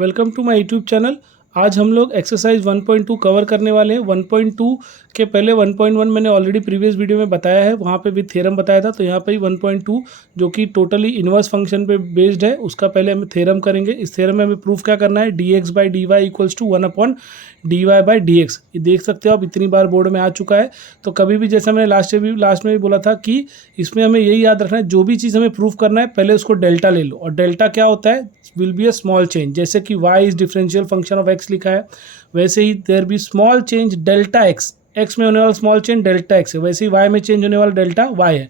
Welcome to my YouTube channel. आज हम लोग एक्सरसाइज 1.2 कवर करने वाले हैं। 1.2 के पहले 1.1 मैंने ऑलरेडी प्रीवियस वीडियो में बताया है, वहाँ पे भी थ्योरम बताया था। तो यहाँ पे ही 1.2 जो कि टोटली इन्वर्स फंक्शन पे बेस्ड है, उसका पहले हम थ्योरम करेंगे। इस थ्योरम में हमें प्रूफ क्या करना है, dx by D Y equals to 1/dy by D X. ये देख सकते हो आप, इतनी बार बोर्ड में आ चुका है। तो कभी भी, जैसा मैंने लास्ट में भी बोला था कि इसमें हमें यही याद रखना है, जो भी चीज़ हमें प्रूफ करना है पहले उसको डेल्टा ले लो। और डेल्टा क्या होता है, will be a small change. जैसे कि y इज डिफरेंशियल फंक्शन ऑफ x लिखा है, वैसे ही there be small change delta x। x में होने वाला स्मॉल चेंज डेल्टा x है, वैसे ही y में चेंज होने वाला डेल्टा y है।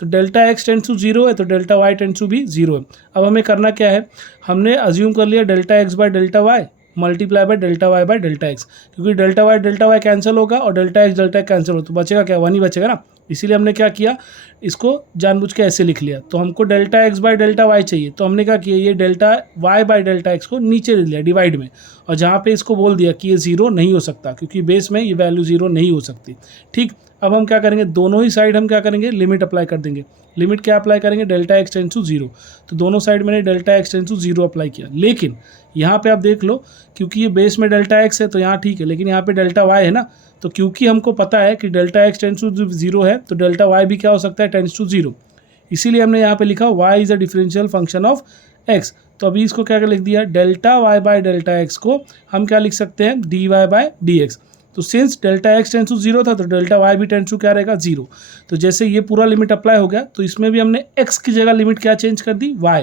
तो डेल्टा x टेंड्स टू 0 है, तो डेल्टा y टेंड्स टू भी 0 है। अब हमें करना क्या है, हमने अज्यूम कर लिया delta x by delta y multiply by delta y by delta x, क्योंकि डेल्टा y कैंसिल होगा और डेल्टा x कैंसिल होगा, तो बचेगा क्या, 1 ही बचेगा ना। इसीलिए हमने क्या किया, इसको जानबूझ के ऐसे लिख लिया। तो हमको delta x by delta y चाहिए, तो हमने क्या किया, ये delta y by delta x को नीचे ले लिया डिवाइड में, और जहाँ पे इसको बोल दिया कि ये 0 नहीं हो सकता, क्योंकि बेस में ये वैल्यू 0 नहीं हो सकती। ठीक, अब हम क्या करेंगे, दोनों ही साइड हम क्या करेंगे, लिमिट अप्लाई कर देंगे। लिमिट क्या अप्लाई करेंगे, डेल्टा x टेंड्स टू 0। तो दोनों साइड मैंने delta x tends to 0 apply किया। लेकिन यहाँ पे आप देख लो, क्योंकि ये बेस में डेल्टा x है तो यहाँ ठीक है, लेकिन यहाँ पे डेल्टा y है ना। तो क्योंकि हमको पता है कि डेल्टा x टेंड्स टू 0 है, तो डेल्टा y भी क्या हो सकता है, टेंड्स टू 0। इसीलिए हमने यहाँ पे लिखा y is a differential function of x। तो अभी इसको क्या लिख दिया, delta y by delta x को हम क्या लिख सकते हैं, dy बाय dx। तो since delta x tends to 0 था, तो डेल्टा y भी टेंड्स टू क्या रहेगा, 0। तो जैसे ये पूरा लिमिट अप्लाई हो गया, तो इसमें भी हमने x की जगह लिमिट क्या चेंज कर दी, y।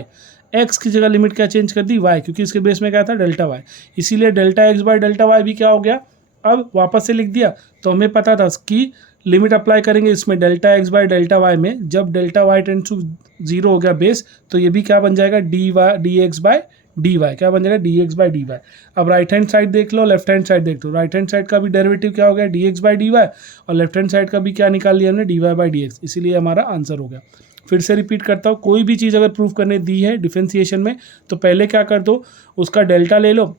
x की जगह लिमिट क्या चेंज कर दी, y, क्योंकि इसके बेस में क्या था, डेल्टा y। इसीलिए delta x by delta y भी क्या हो गया, अब वापस से लिख दिया। तो हमें पता था कि लिमिट अप्लाई करेंगे इसमें delta x by delta y में, जब डेल्टा y टेंड्स टू 0 हो गया बेस, तो ये भी क्या बन जाएगा, D X by D Y, क्या बन जाएगा, D x by D Y. अब राइट हैंड साइड देख लो, लेफ्ट हैंड साइड देख लो। राइट हैंड साइड का भी डेरिवेटिव क्या हो गया, D x by D Y, और लेफ्ट हैंड साइड का भी क्या निकाल लिया हमने, D Y by D X. इसीलिए हमारा आंसर हो गया। फिर से रिपीट करता हूँ, कोई भी चीज़ अगर प्रूफ करने दी है डिफरेंशिएशन में, तो पहले क्या कर दो, उसका डेल्टा ले लो।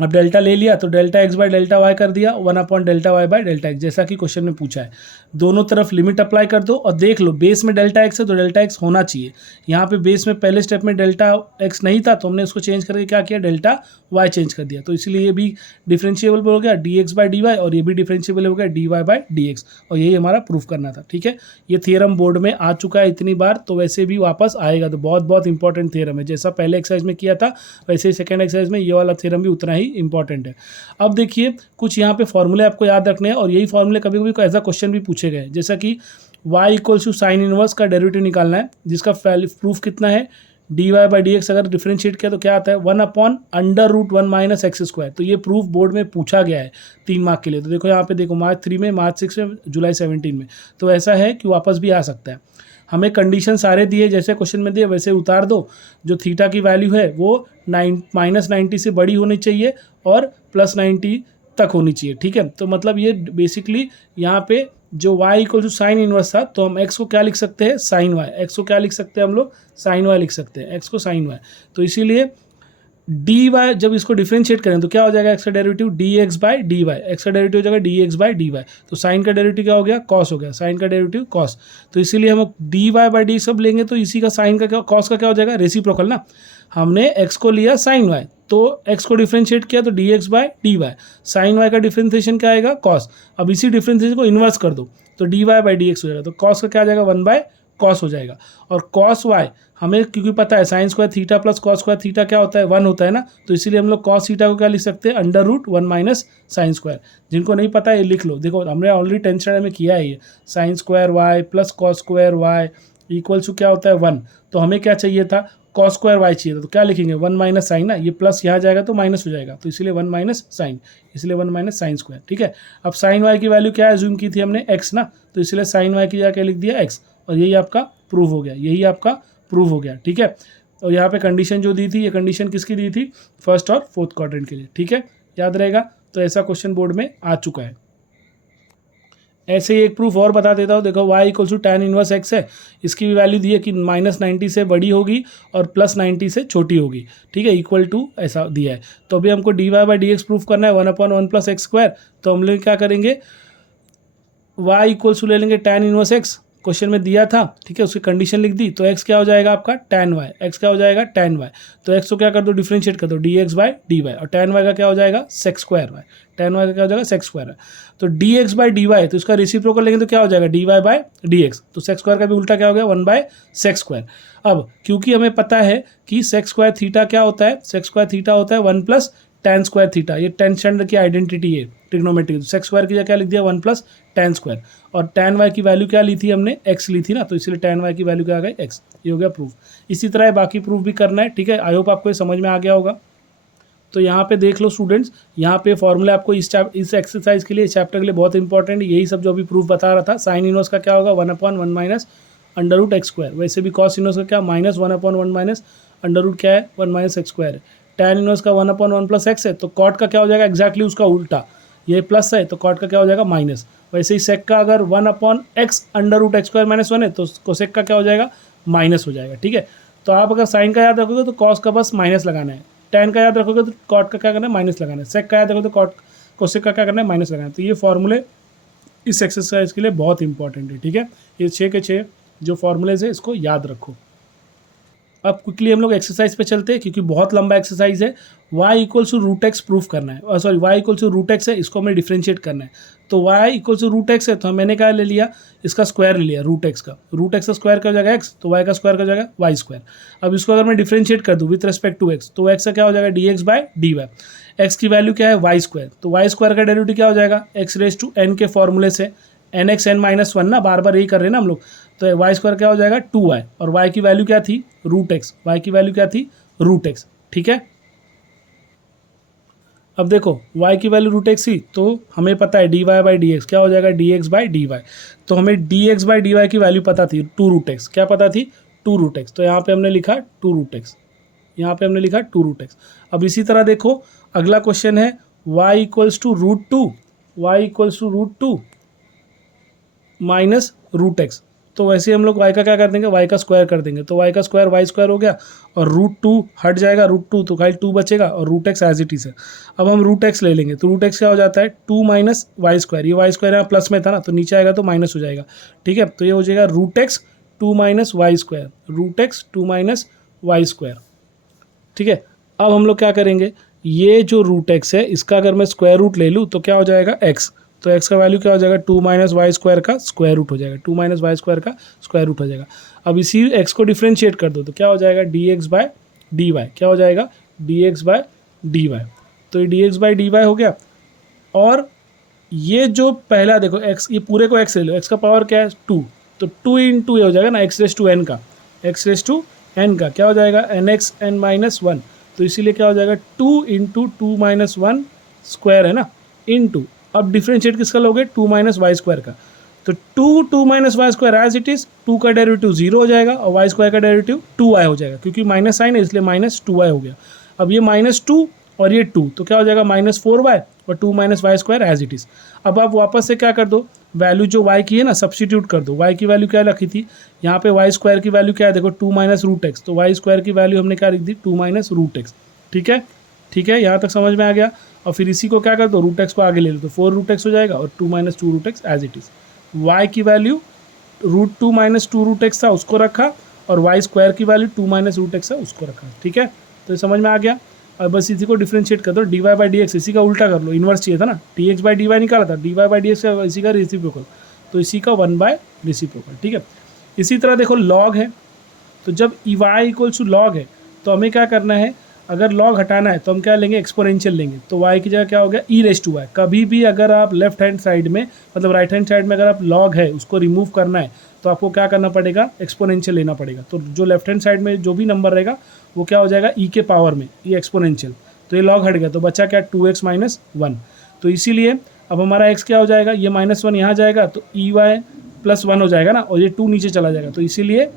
अब डेल्टा ले लिया तो delta x by delta y कर दिया, 1/डेल्टा y बाय डेल्टा x, जैसा कि क्वेश्चन में पूछा है। दोनों तरफ लिमिट अप्लाई कर दो और देख लो, बेस में डेल्टा x है तो डेल्टा x होना चाहिए। यहाँ पे बेस में पहले स्टेप में डेल्टा x नहीं था, तो हमने उसको चेंज करके क्या किया, डेल्टा y चेंज कर दिया। तो इसलिए ये भी डिफरेंशिएबल हो गया dx बाय dy, और ये भी डिफरेंशिएबल हो गया dy बाय dx, और यही हमारा प्रूफ करना था। ठीक है, ये थियरम बोर्ड में आ चुका है इतनी बार, तो वैसे भी वापस आएगा। तो बहुत बहुत इंपॉर्टेंट थियरम है, जैसा पहले एक्सरसाइज में किया था वैसे ही सेकेंड एक्सरसाइज में ये वाला थियरम भी उतना ही इंपॉर्टेंट है। अब देखिए, कुछ यहाँ पे फॉर्मूले आपको याद रखने हैं, और यही फॉर्मूले कभी कभी एज अ क्वेश्चन भी पूछे गए, जैसा कि y equals to sine inverse का डेरिवेटिव निकालना है, जिसका प्रूफ कितना है, dy बाई डी एक्स अगर डिफरेंशिएट किया तो क्या आता है, 1/√1 माइनस एक्स स्क्वायर। तो ये प्रूफ बोर्ड में पूछा गया है 3 मार्क के लिए। तो देखो यहाँ पे देखो, मार्च 3 में, मार्च 6 में, जुलाई 17 में। तो ऐसा है कि वापस भी आ सकता है। हमें कंडीशन सारे दिए, जैसे क्वेश्चन में दिए वैसे उतार दो। जो थीटा की वैल्यू है वो -90 से बड़ी होनी चाहिए और +90 तक होनी चाहिए। ठीक है, तो मतलब ये बेसिकली यहाँ पे जो y equal to sine inverse था, तो हम x को क्या लिख सकते हैं, साइन y। x को क्या लिख सकते हैं हम लोग, साइन y लिख सकते हैं, x को साइन y। तो इसीलिए डी वाई, जब इसको डिफरेंशिएट करें तो क्या हो जाएगा, एक्स का derivative D x by D Y, X का डेरिवेटिव हो जाएगा D x by D Y. तो साइन का डेरिवेटिव क्या हो गया, कॉस हो गया, साइन का डेरिवेटिव कॉस। तो इसीलिए हम डी वाई बाई डी सब लेंगे, तो इसी का साइन का क्या, कॉस का क्या हो जाएगा, रेसिप्रोकल ना। हमने एक्स को लिया साइन वाई, तो एक्स को डिफरेंशिएट किया तो D x by D Y, sine Y का डिफरेंशिएशन क्या आएगा, कॉस। अब इसी डिफरेंशिएशन को इन्वर्स कर दो तो D Y by D X हो जाएगा। तो कॉस का क्या आ जाएगा, 1 कॉस हो जाएगा। और कॉस वाई हमें क्योंकि पता है, sign square theta plus cos square theta क्या होता है, 1 होता है ना। तो इसीलिए हम लोग कॉस थीटा को क्या लिख सकते हैं, √1 माइनस साइन स्क्वायर। जिनको नहीं पता है ये लिख लो। देखो हमने ऑलरेडी 10th स्टैंडर्ड में किया है ये, sine square Y plus cos square Y equals to क्या होता है, 1। तो हमें क्या चाहिए था, कॉस स्क्वायर वाई चाहिए था, तो क्या लिखेंगे, 1 माइनस साइन ना, ये प्लस यहाँ जाएगा तो माइनस हो जाएगा, तो इसलिए 1 माइनस साइन, इसलिए 1 माइनस साइन स्क्वायर। ठीक है, अब साइन वाई की वैल्यू क्या एज्यूम की थी हमने, x ना, तो इसलिए साइन वाई की जगह क्या लिख दिया, x, और यही आपका प्रूफ हो गया, यही आपका प्रूफ हो गया। ठीक है, और यहाँ पे कंडीशन जो दी थी, ये कंडीशन किसकी दी थी, फर्स्ट और फोर्थ क्वाड्रेंट के लिए। ठीक है, याद रहेगा। तो ऐसा क्वेश्चन बोर्ड में आ चुका है। ऐसे ही एक प्रूफ और बता देता हूँ, देखो y equals to tan inverse x है, इसकी भी वैल्यू दी है कि -90 से बड़ी होगी और +90 से छोटी होगी। ठीक है, इक्वल टू ऐसा दिया है। तो अभी हमको dy by D x proof करना है, 1/1 + x स्क्वायर। तो हम लोग क्या करेंगे, y इक्वल्स टू ले लेंगे tan इनवर्स x क्वेश्चन में दिया था, ठीक है, उसकी कंडीशन लिख दी, तो x क्या हो जाएगा आपका tan y, x क्या हो जाएगा tan y, तो x को क्या कर दो, डिफरेंशिएट कर दो dx बाई dy, और tan y का क्या हो जाएगा sec square y, tan y का क्या हो जाएगा sec स्क्वायर y, तो dx बाई dy, तो इसका रेसिप्रोकल लेंगे तो क्या हो जाएगा dy बाई dx, तो sec स्क्वायर का भी उल्टा क्या हो गया 1 बाई sec स्क्वायर। अब क्योंकि हमें पता है कि sec स्क्वायर थीटा क्या होता है, sec स्क्वायर थीटा होता है 1 प्लस tan स्क्वायर थीटा, ये tan स्टैंडर्ड की आइडेंटिटी है ट्रिग्नोमेट्री, तो sec स्क्वायर की जगह क्या लिख दिया 1 प्लस tan स्क्वायर, और tan y की वैल्यू क्या ली थी हमने, x ली थी ना, तो इसलिए tan y की वैल्यू क्या आ गई x, ये हो गया प्रूफ। इसी तरह बाकी प्रूफ भी करना है, ठीक है, आई होप आपको ये समझ में आ गया होगा। तो यहाँ पे देख लो स्टूडेंट्स, यहाँ पे फॉर्मूला आपको इस एक्सरसाइज के लिए, इस चैप्टर के लिए बहुत इंपॉर्टेंट, यही सब जो अभी प्रूफ बता रहा था। साइन इनवर्स का क्या होगा 1/1 minus under root x square, वैसे भी कॉस इनवर्स का क्या माइनस 1/1 माइनस अंडर रूट क्या है 1 माइनस एक्स स्क्वायर है। टैन इनवर्स का 1/1 प्लस एक्स है, तो कॉट का क्या हो जाएगा एक्जैक्टली उसका उल्टा, ये प्लस है तो कॉट का क्या हो जाएगा माइनस। वैसे ही सेक का अगर 1/x under root x square minus 1 है तो कोसेक का क्या हो जाएगा माइनस हो जाएगा, ठीक है। तो आप अगर साइन का याद रखोगे तो कॉस का बस माइनस लगाना है, टैन का याद रखोगे तो कॉट का क्या करना है माइनस लगाना है, सेक का याद रखोगे तो कोसेक का क्या करना है माइनस लगाना है। तो ये फॉर्मूले इस एक्सरसाइज के लिए बहुत इंपॉर्टेंट है, ठीक है। ये 6 के 6 जो फॉर्मूलेज है इसको याद रखो। अब क्विकली हम लोग एक्सरसाइज पे चलते हैं क्योंकि बहुत लंबा एक्सरसाइज है। y equals to root X proof करना है, sorry y equals to root x है, इसको हमें डिफ्रेंशिएट करना है। तो y equals to root x है तो मैंने क्या ले लिया, इसका स्क्वायर ले लिया रूट एक्स का, रूट एक्स का स्क्वायर का हो जाएगा x, तो y का स्क्वायर का हो जाएगा y स्क्वायर। अब इसको अगर मैं डिफ्रेंशिएट कर दूँ विथ रेस्पेक्ट टू x, तो x का क्या हो जाएगा dx बाई dy, x की वैल्यू क्या है y स्क्वायर, तो y स्क्वायर का डेरिवेटिव क्या हो जाएगा x रेज टू n के फॉर्मूले से, nx n माइनस 1 ना, बार बार यही कर रहे हैं ना हम लोग, तो वाई स्क्वायर क्या हो जाएगा 2y, और y की वैल्यू क्या थी रूट एक्स, y की वैल्यू क्या थी रूट एक्स, ठीक है। अब देखो y की वैल्यू रूट एक्स थी तो हमें पता है dy बाई डी एक्स क्या हो जाएगा dx बाई dy, तो हमें dx बाई dy की वैल्यू पता थी 2 रूट एक्स, क्या पता थी 2 रूट एक्स, तो यहाँ पे हमने लिखा 2 रूट एक्स, यहाँ पे हमने लिखा 2 रूट एक्स। अब इसी तरह देखो अगला क्वेश्चन है y equals to root 2, y equals to root 2 minus root X, तो वैसे हम लोग y का क्या कर देंगे y का स्क्वायर कर देंगे, तो y का स्क्वायर y स्क्वायर हो गया, और रूट 2 हट जाएगा, रूट 2 तो खाली 2 बचेगा, और root x as it is है। अब हम रूट एक्स ले लेंगे तो रूट एक्स क्या हो जाता है 2 माइनस वाई स्क्वायर, ये वाई स्क्वायर यहाँ प्लस में था ना तो नीचे आएगा तो माइनस हो जाएगा, ठीक है। तो ये हो जाएगा root X 2 minus Y square, root X 2 minus Y square, ठीक है। अब हम लोग क्या करेंगे, ये जो रूट एक्स है इसका अगर मैं स्क्वायर रूट ले लूँ तो क्या हो जाएगा एक्स, तो x का वैल्यू क्या हो जाएगा 2 माइनस वाई स्क्वायर का स्क्वायर रूट हो जाएगा, 2 माइनस वाई स्क्वायर का स्क्वायर रूट हो जाएगा। अब इसी x को डिफ्रेंशिएट कर दो तो क्या हो जाएगा dx बाय dy, क्या हो जाएगा dx बाय dy, तो ये dx बाय dy हो गया। और ये जो पहला देखो x, ये पूरे को x ले लो, x का पावर क्या है 2, तो 2 इंटू ये हो जाएगा ना x रेस टू n का, x रेस टू n का क्या हो जाएगा nx n माइनस 1, तो इसीलिए क्या हो जाएगा 2 इंटू 2 माइनस 1 स्क्वायर है ना, इंटू अब डिफरेंशिएट किसका लोगे 2 माइनस वाई स्क्वायर का, तो 2 minus Y square as it is, 2 का डेरिवेटिव 0 हो जाएगा और वाई स्क्वायर का डेरिवेटिव 2y हो जाएगा, क्योंकि माइनस साइन है इसलिए माइनस 2y हो गया। अब ये माइनस 2 और ये 2 तो क्या हो जाएगा माइनस 4y और 2 minus Y square as it is. अब आप वापस से क्या कर दो, वैल्यू जो y की है ना सब्सटीट्यूट कर दो, y की वैल्यू क्या रखी थी यहाँ पे वाई स्क्वायर की वैल्यू क्या है देखो 2 माइनस रूट एक्स, तो वाई स्क्वायर की वैल्यू हमने क्या लिख दी 2 माइनस रूट एक्स, ठीक है, ठीक है, यहाँ तक समझ में आ गया। और फिर इसी को क्या कर दो रूट एक्स को आगे ले लो तो 4 रूट एक्स हो जाएगा और 2 minus 2 root x as it is. Y की value root 2 minus 2 root x था उसको रखा, और वाई स्क्वायर की वैल्यू 2 माइनस रूट एक्स है उसको रखा, ठीक है। तो ये समझ में आ गया। और बस इसी को डिफ्रेंशिएट कर दो, D Y by D X, इसी का उल्टा कर लो, इन्वर्स चाहिए था ना, D x by D Y निकाला था, D Y by D X का इसी का रेसिप्रोकल, तो इसी का 1 बाय रेसिप्रोकल, ठीक है। इसी तरह देखो लॉग है, तो जब E Y equals to log है तो हमें क्या करना है, अगर लॉग हटाना है तो हम क्या लेंगे एक्सपोनेंशियल लेंगे, तो y की जगह क्या हो गया ई रेस टू वाई। कभी भी अगर आप लेफ्ट हैंड साइड में मतलब राइट हैंड साइड में अगर आप लॉग है उसको रिमूव करना है तो आपको क्या करना पड़ेगा एक्सपोनेंशियल लेना पड़ेगा, तो जो लेफ्ट हैंड साइड में जो भी नंबर रहेगा वो क्या हो जाएगा ई के पावर में, ये एक्सपोनेंशियल, तो ये लॉग हट गया तो बचा क्या 2x माइनस 1, तो इसीलिए अब हमारा x क्या हो जाएगा, ये -1 यहाँ जाएगा तो ई वाई प्लस 1 हो जाएगा ना, और ये 2 नीचे चला जाएगा, तो इसीलिए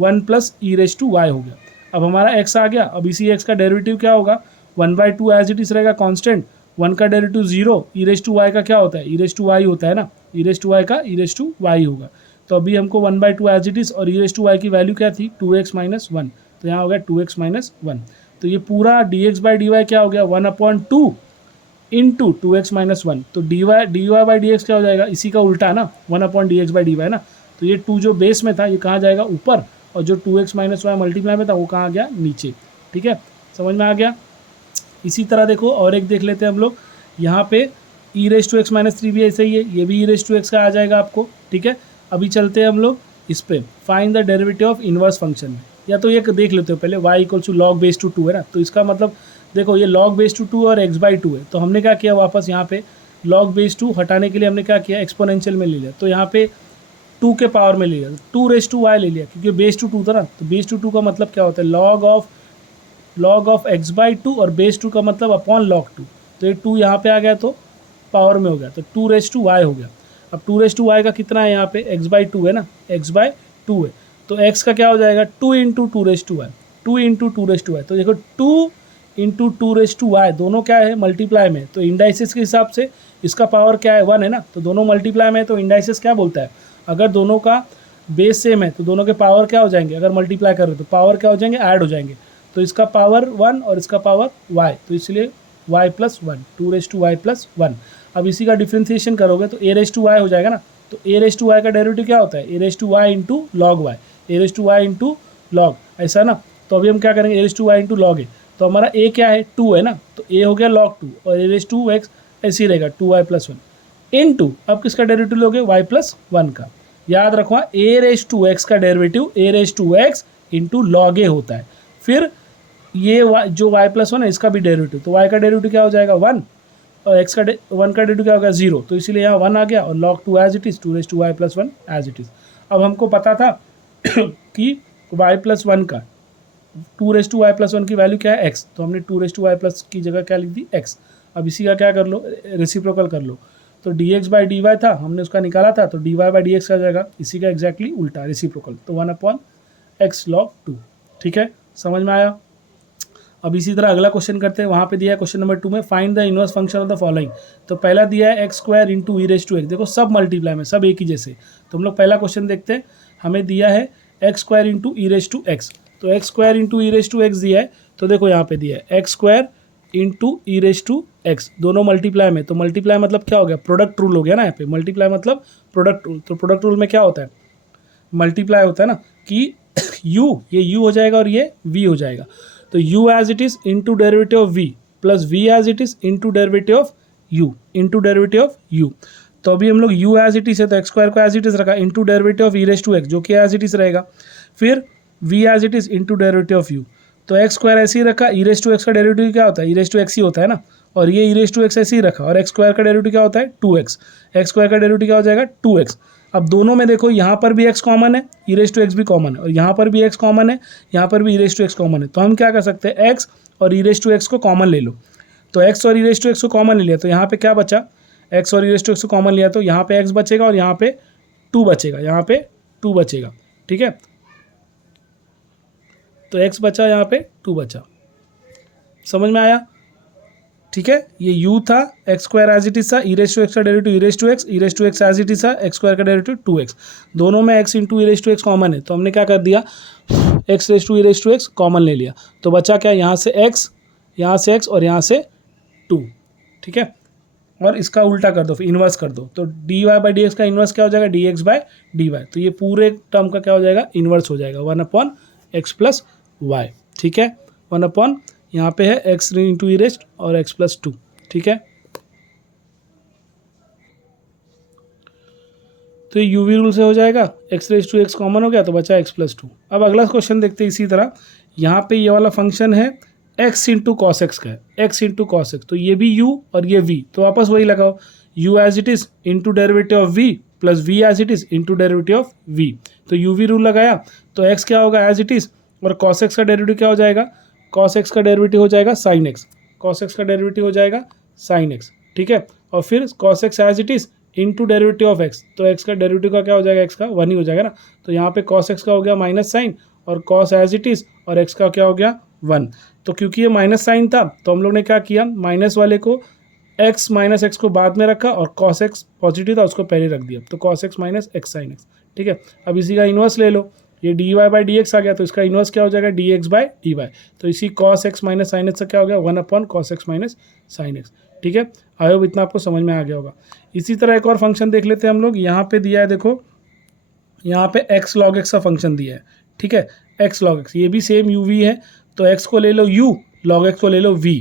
1 plus E raise to Y हो गया। अब हमारा x आ गया, अब इसी x का डेरिवेटिव क्या होगा 1/2 एज इट इज रहेगा कांस्टेंट, 1 का derivative 0, E raise to Y का क्या होता है ई रेस टू वाई होता है ना, ई रेस टू वाई का ई रेस टू वाई होगा। तो अभी हमको 1/2 एज इट इज, और ई रेस टू वाई की वैल्यू क्या थी 2x माइनस 1, तो यहाँ हो गया 2x माइनस 1, तो ये पूरा dx बाई डी वाई क्या हो गया 1/2 इंटू 2x माइनस 1, तो dy बाई डी एक्स क्या हो जाएगा इसी का उल्टा है ना 1/dx बाई डी वाई ना, तो ये 2 जो बेस में था ये कहाँ जाएगा, ऊपर, और जो 2x माइनस वाई मल्टीप्लाई में था वो कहाँ गया, नीचे। ठीक है, समझ में आ गया। इसी तरह देखो और एक देख लेते हैं हम लोग, यहाँ पे ई रेस टू एक्स माइनस 3 भी ऐसे ही है, ये भी ई रेस टू एक्स का आ जाएगा आपको। ठीक है, अभी चलते हैं हम लोग इस पे, find the derivative of inverse function में। या तो ये देख लेते हो पहले, y equals to log base to 2 है ना, तो इसका मतलब देखो ये log बेस टू 2 और x/2 है, तो हमने क्या किया वापस यहाँ पे log बेस 2 हटाने के लिए हमने क्या किया, एक्सपोनेंशियल में ले लिया, तो यहाँ पे 2 के पावर में ले लिया, 2 रेस टू y ले लिया, क्योंकि बेस टू 2 था ना, तो बेस टू 2 का मतलब क्या होता है, log ऑफ x/2, और बेस 2 का मतलब अपॉन log 2, तो ये 2 यहाँ पे आ गया तो पावर में हो गया, तो 2 रेस टू y हो गया। अब 2 रेस टू y का कितना है यहाँ पे, x/2 है ना, x/2 है, तो x का क्या हो जाएगा, 2 into 2 raise to y, 2 into 2 raise to y, तो देखो 2 इंटू 2 रेस टू y दोनों क्या है, मल्टीप्लाई में, तो इंडाइसिस के हिसाब से इसका पावर क्या है, 1 है ना, तो दोनों मल्टीप्लाई में है, तो इंडाइसिस क्या बोलता है, अगर दोनों का बेस सेम है तो दोनों के पावर क्या हो जाएंगे, अगर मल्टीप्लाई कर रहे तो पावर क्या हो जाएंगे, ऐड हो जाएंगे, तो इसका पावर 1 और इसका पावर y, तो इसलिए y plus 1, 2 raise to y plus 1। अब इसी का डिफ्रेंसिएशन करोगे तो a रेस टू y हो जाएगा ना, तो a रेस टू y का डेरिवेटिव क्या होता है, a raise to y into log y, a raise to y into log, ऐसा ना, तो अभी हम क्या करेंगे, a raise to y into log है, तो हमारा a क्या है, 2 है ना, तो a हो गया log 2, और a रेस टू x ऐसे ही रहेगा 2y प्लस 1 इंटू, अब किसका डेरिवेटिव लोगे, y प्लस 1 का। याद रखो a रेस टू x का derivative a raise to x into log a होता है। फिर ये जो y प्लस 1 है इसका भी डेरिवेटिव, तो y का डेरिवेटिव क्या हो जाएगा 1, और x का 1 का डेरिवेटिव क्या होगा 0, तो इसीलिए यहाँ 1 आ गया, और log 2 as it is, 2 raise to y plus 1 as it is. अब हमको पता था कि y प्लस 1 का 2 रेस टू y प्लस 1 की वैल्यू क्या है, x, तो हमने 2 रेस टू y प्लस की जगह क्या लिख दी, x। अब इसी का क्या कर लो, रेसिप्रोकल कर लो, तो dx बाई डी वाई था, हमने उसका निकाला था, तो dy बाई डी एक्स आ जाएगा, इसी का एग्जैक्टली उल्टा रेसिप्रोकल, तो 1/x log 2। ठीक है, समझ में आया। अब इसी तरह अगला क्वेश्चन करते हैं, वहाँ पे दिया है क्वेश्चन नंबर 2 में, find the inverse function of the following. तो पहला दिया है x square into e raise to x, देखो सब मल्टीप्लाई में, सब एक ही जैसे, तो हम लोग पहला क्वेश्चन देखते हैं। हमें दिया है x square into e raise to x, तो x square into e raise to x दिया है, तो देखो यहाँ पे दिया है x square into e raise to x, दोनों मल्टीप्लाई में, तो मल्टीप्लाई मतलब क्या हो गया, प्रोडक्ट रूल हो गया ना यहाँ पे, मल्टीप्लाई मतलब प्रोडक्ट रूल, तो प्रोडक्ट रूल में क्या होता है, मल्टीप्लाई होता है ना, कि ये u हो जाएगा और ये v हो जाएगा, तो u as it is into derivative of v plus v as it is into derivative of u, into derivative of u। तो अभी हम लोग u एज इट इज़ है, तो एक्स स्क्वायर को एज इट इज़ रखा, into derivative of e raise to x जो कि एज इट इज़ रहेगा, फिर v as it is into derivative of u, तो एक्स स्क्वायर ऐसे ही रखा, ई रेस टू एक्स का डेरिवेटिव क्या होता है, ई रेस टू एक्स ही होता है ना, और ये ई रेस टू एक्स ऐसे ही रखा, और एक्स स्क्वायर का डेरिवेटिव क्या होता है 2x, एक्स स्क्वायर का डेरिवेटिव क्या हो जाएगा 2x। अब दोनों में देखो यहाँ पर भी x कॉमन है, ई रेस टू एक्स भी कॉमन है, और यहाँ पर भी x कॉमन है, यहाँ पर भी ई रेस टू एक्स कॉमन है, तो हम क्या कर सकते हैं x और ई रेस टू एक्स को कॉमन ले लो, तो x और ई रेस टू एक्स को कॉमन ले लिया, तो यहाँ पे क्या बचा, x और ई रेस टू एक्स को कॉमन लिया, तो यहाँ पे x बचेगा और यहाँ पे 2 बचेगा, यहाँ पे 2 बचेगा। ठीक है, तो x बचा, यहाँ पे 2 बचा, समझ में आया। ठीक है, ये u था, x square as it is था, ई रेस टू एक्स का derivative e raise to x as it is था, एक्स स्क्वायर का डेरिवेटिव 2x, दोनों में x into e raise to x common है, तो हमने क्या कर दिया, x raise to e raise to x common ले लिया, तो बचा क्या, यहाँ से x, यहाँ से x और यहाँ से 2। ठीक है, और इसका उल्टा कर दो, फिर इन्वर्स कर दो, तो dy बाई डी एक्स का इन्वर्स क्या हो जाएगा, dx बाई डी वाई, तो ये पूरे टर्म का क्या हो जाएगा, इन्वर्स हो जाएगा 1/x प्लस वाई। ठीक है, 1 यहाँ पे है x इंटू ई रेस्ट और x प्लस 2। ठीक है, तो ये यूवी रूल से हो जाएगा, x raise to x common हो गया, तो बचा x प्लस 2। अब अगला क्वेश्चन देखते हैं, इसी तरह यहाँ पे ये वाला फंक्शन है x इंटू कॉस एक्स का है, x इंटू कॉस एक्स, तो ये भी u और ये v, तो वापस वही लगाओ, u as it is into derivative of v plus v as it is into derivative of v, तो यूवी रूल लगाया, तो x क्या होगा एज इट इज़, और कॉस एक्स का डेरिवेटिव क्या हो जाएगा, कॉस एक्स का डेरिवेटिव हो जाएगा साइन एक्स, कॉस एक्स का डेरिवेटिव हो जाएगा साइन एक्स। ठीक है, और फिर cos x as it is into derivative of x, तो एक्स का डेरिवेटिव का क्या हो जाएगा, एक्स का 1 ही हो जाएगा ना, तो यहाँ पे कॉस एक्स का हो गया माइनस साइन, और कॉस एज इट इज़, और एक्स का क्या हो गया 1। तो क्योंकि ये माइनस साइन था, तो हम लोग ने क्या किया, माइनस वाले को एक्स माइनस एक्स को बाद में रखा, और कॉस एक्स पॉजिटिव था उसको पहले रख दिया, तो cos x minus x sine x. ठीक है, अब इसी का इन्वर्स ले लो, ये d Y by D x आ गया, तो इसका इन्वर्स क्या हो जाएगा, D x by D Y, तो इसी cos x minus sine x से क्या हो गया 1/cos x minus sine x. ठीक है, आई होप इतना आपको समझ में आ गया होगा। इसी तरह एक और फंक्शन देख लेते हैं हम लोग, यहाँ पे दिया है देखो यहाँ पे x log x का फंक्शन दिया है, ठीक है, x log x, ये भी सेम u v है, तो x को ले लो u, log x को ले लो v,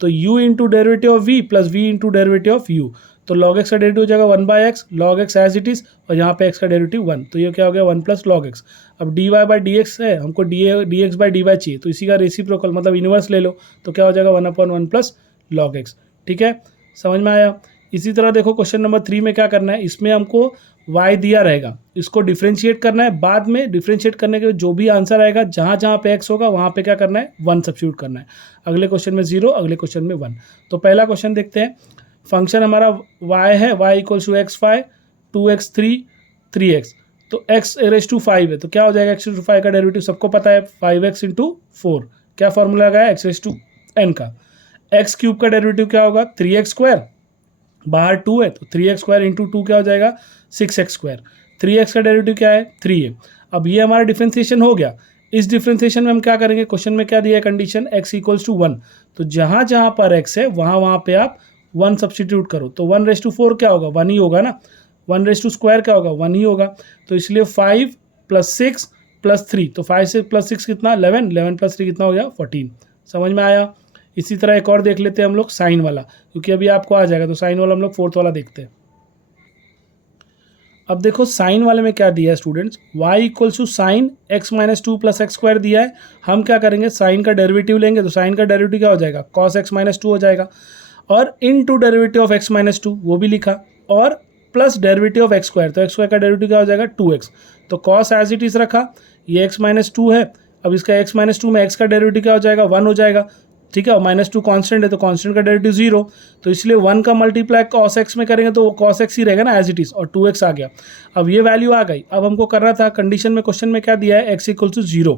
तो u into derivative of v plus v into derivative of u, तो log x का डेरिवेटिव हो जाएगा 1/x, log x as it is, और यहाँ पे x का डेरिवेटिव 1, तो ये क्या हो गया 1 प्लस log x। अब dy बाई dx है, हमको dx बाई dy चाहिए, तो इसी का रेसिप्रोकल मतलब इन्वर्स ले लो, तो क्या हो जाएगा 1/1 प्लस log x, ठीक है, समझ में आया। इसी तरह देखो क्वेश्चन नंबर 3 में क्या करना है, इसमें हमको y दिया रहेगा, इसको डिफ्रेंशिएट करना है, बाद में डिफ्रेंशिएट करने के जो भी आंसर आएगा जहाँ जहाँ पे x होगा वहाँ पे क्या करना है 1 सब्स्टिट्यूट करना है, अगले क्वेश्चन में 0, अगले क्वेश्चन में 1। तो पहला क्वेश्चन देखते हैं, फंक्शन हमारा y है, y equals to x5 2x3 3x, तो x रेज टू 5 है, तो क्या हो जाएगा x रेज टू 5 का डेरिवेटिव सबको पता है 5x इंटू 4, क्या फॉर्मूला लगाया x रेज टू n का, x क्यूब का डेरिवेटिव क्या होगा 3x स्क्वायर, बाहर 2 है तो 3x स्क्वायर इंटू 2 क्या हो जाएगा 6x स्क्वायर, 3x का डेरिवेटिव क्या है 3 है। अब ये हमारा डिफ्रेंसिएशन हो गया, इस डिफ्रेंसिएशन में हम क्या करेंगे, क्वेश्चन में क्या दिया है कंडीशन x इक्वल्स टू 1, तो जहाँ जहाँ पर x है वहाँ पे आप 1 सब्सटीट्यूट करो, तो 1 रेज टू 4 क्या होगा 1 ही होगा ना, 1 रेज टू स्क्वायर क्या होगा 1 ही होगा, तो इसलिए 5 प्लस 6 प्लस 3, तो 5 से प्लस 6 कितना 11, 11 प्लस 3 कितना हो गया 14, समझ में आया। इसी तरह एक और देख लेते हैं हम लोग साइन वाला, क्योंकि अभी आपको आ जाएगा, तो साइन वाला हम लोग 4th वाला देखते हैं। अब देखो साइन वाले में क्या दिया है students, y equals to sine x minus 2 plus x square दिया है, हम क्या करेंगे साइन का डेरिवेटिव लेंगे, तो साइन का डेरिवेटिव क्या हो जाएगा cos x माइनस 2 हो जाएगा, और into derivative of x minus 2 वो भी लिखा, और plus derivative of x square, तो एक्स स्क्वायर का डेरिवेटिव क्या हो जाएगा 2x, तो cos एज इट इज़ रखा, ये x माइनस 2 है, अब इसका x माइनस 2 में x का डेरिवेटिव क्या हो जाएगा 1 हो जाएगा, ठीक है, और माइनस 2 कॉन्स्टेंट है तो कॉन्स्टेंट का डेरिवेटिव 0, तो इसलिए 1 का मल्टीप्लाई cos x में करेंगे तो वो cos x ही रहेगा ना एज इट इज़, और 2x आ गया। अब ये वैल्यू आ गई, अब हमको करना था कंडीशन में, क्वेश्चन में क्या दिया है x इक्वल टू 0,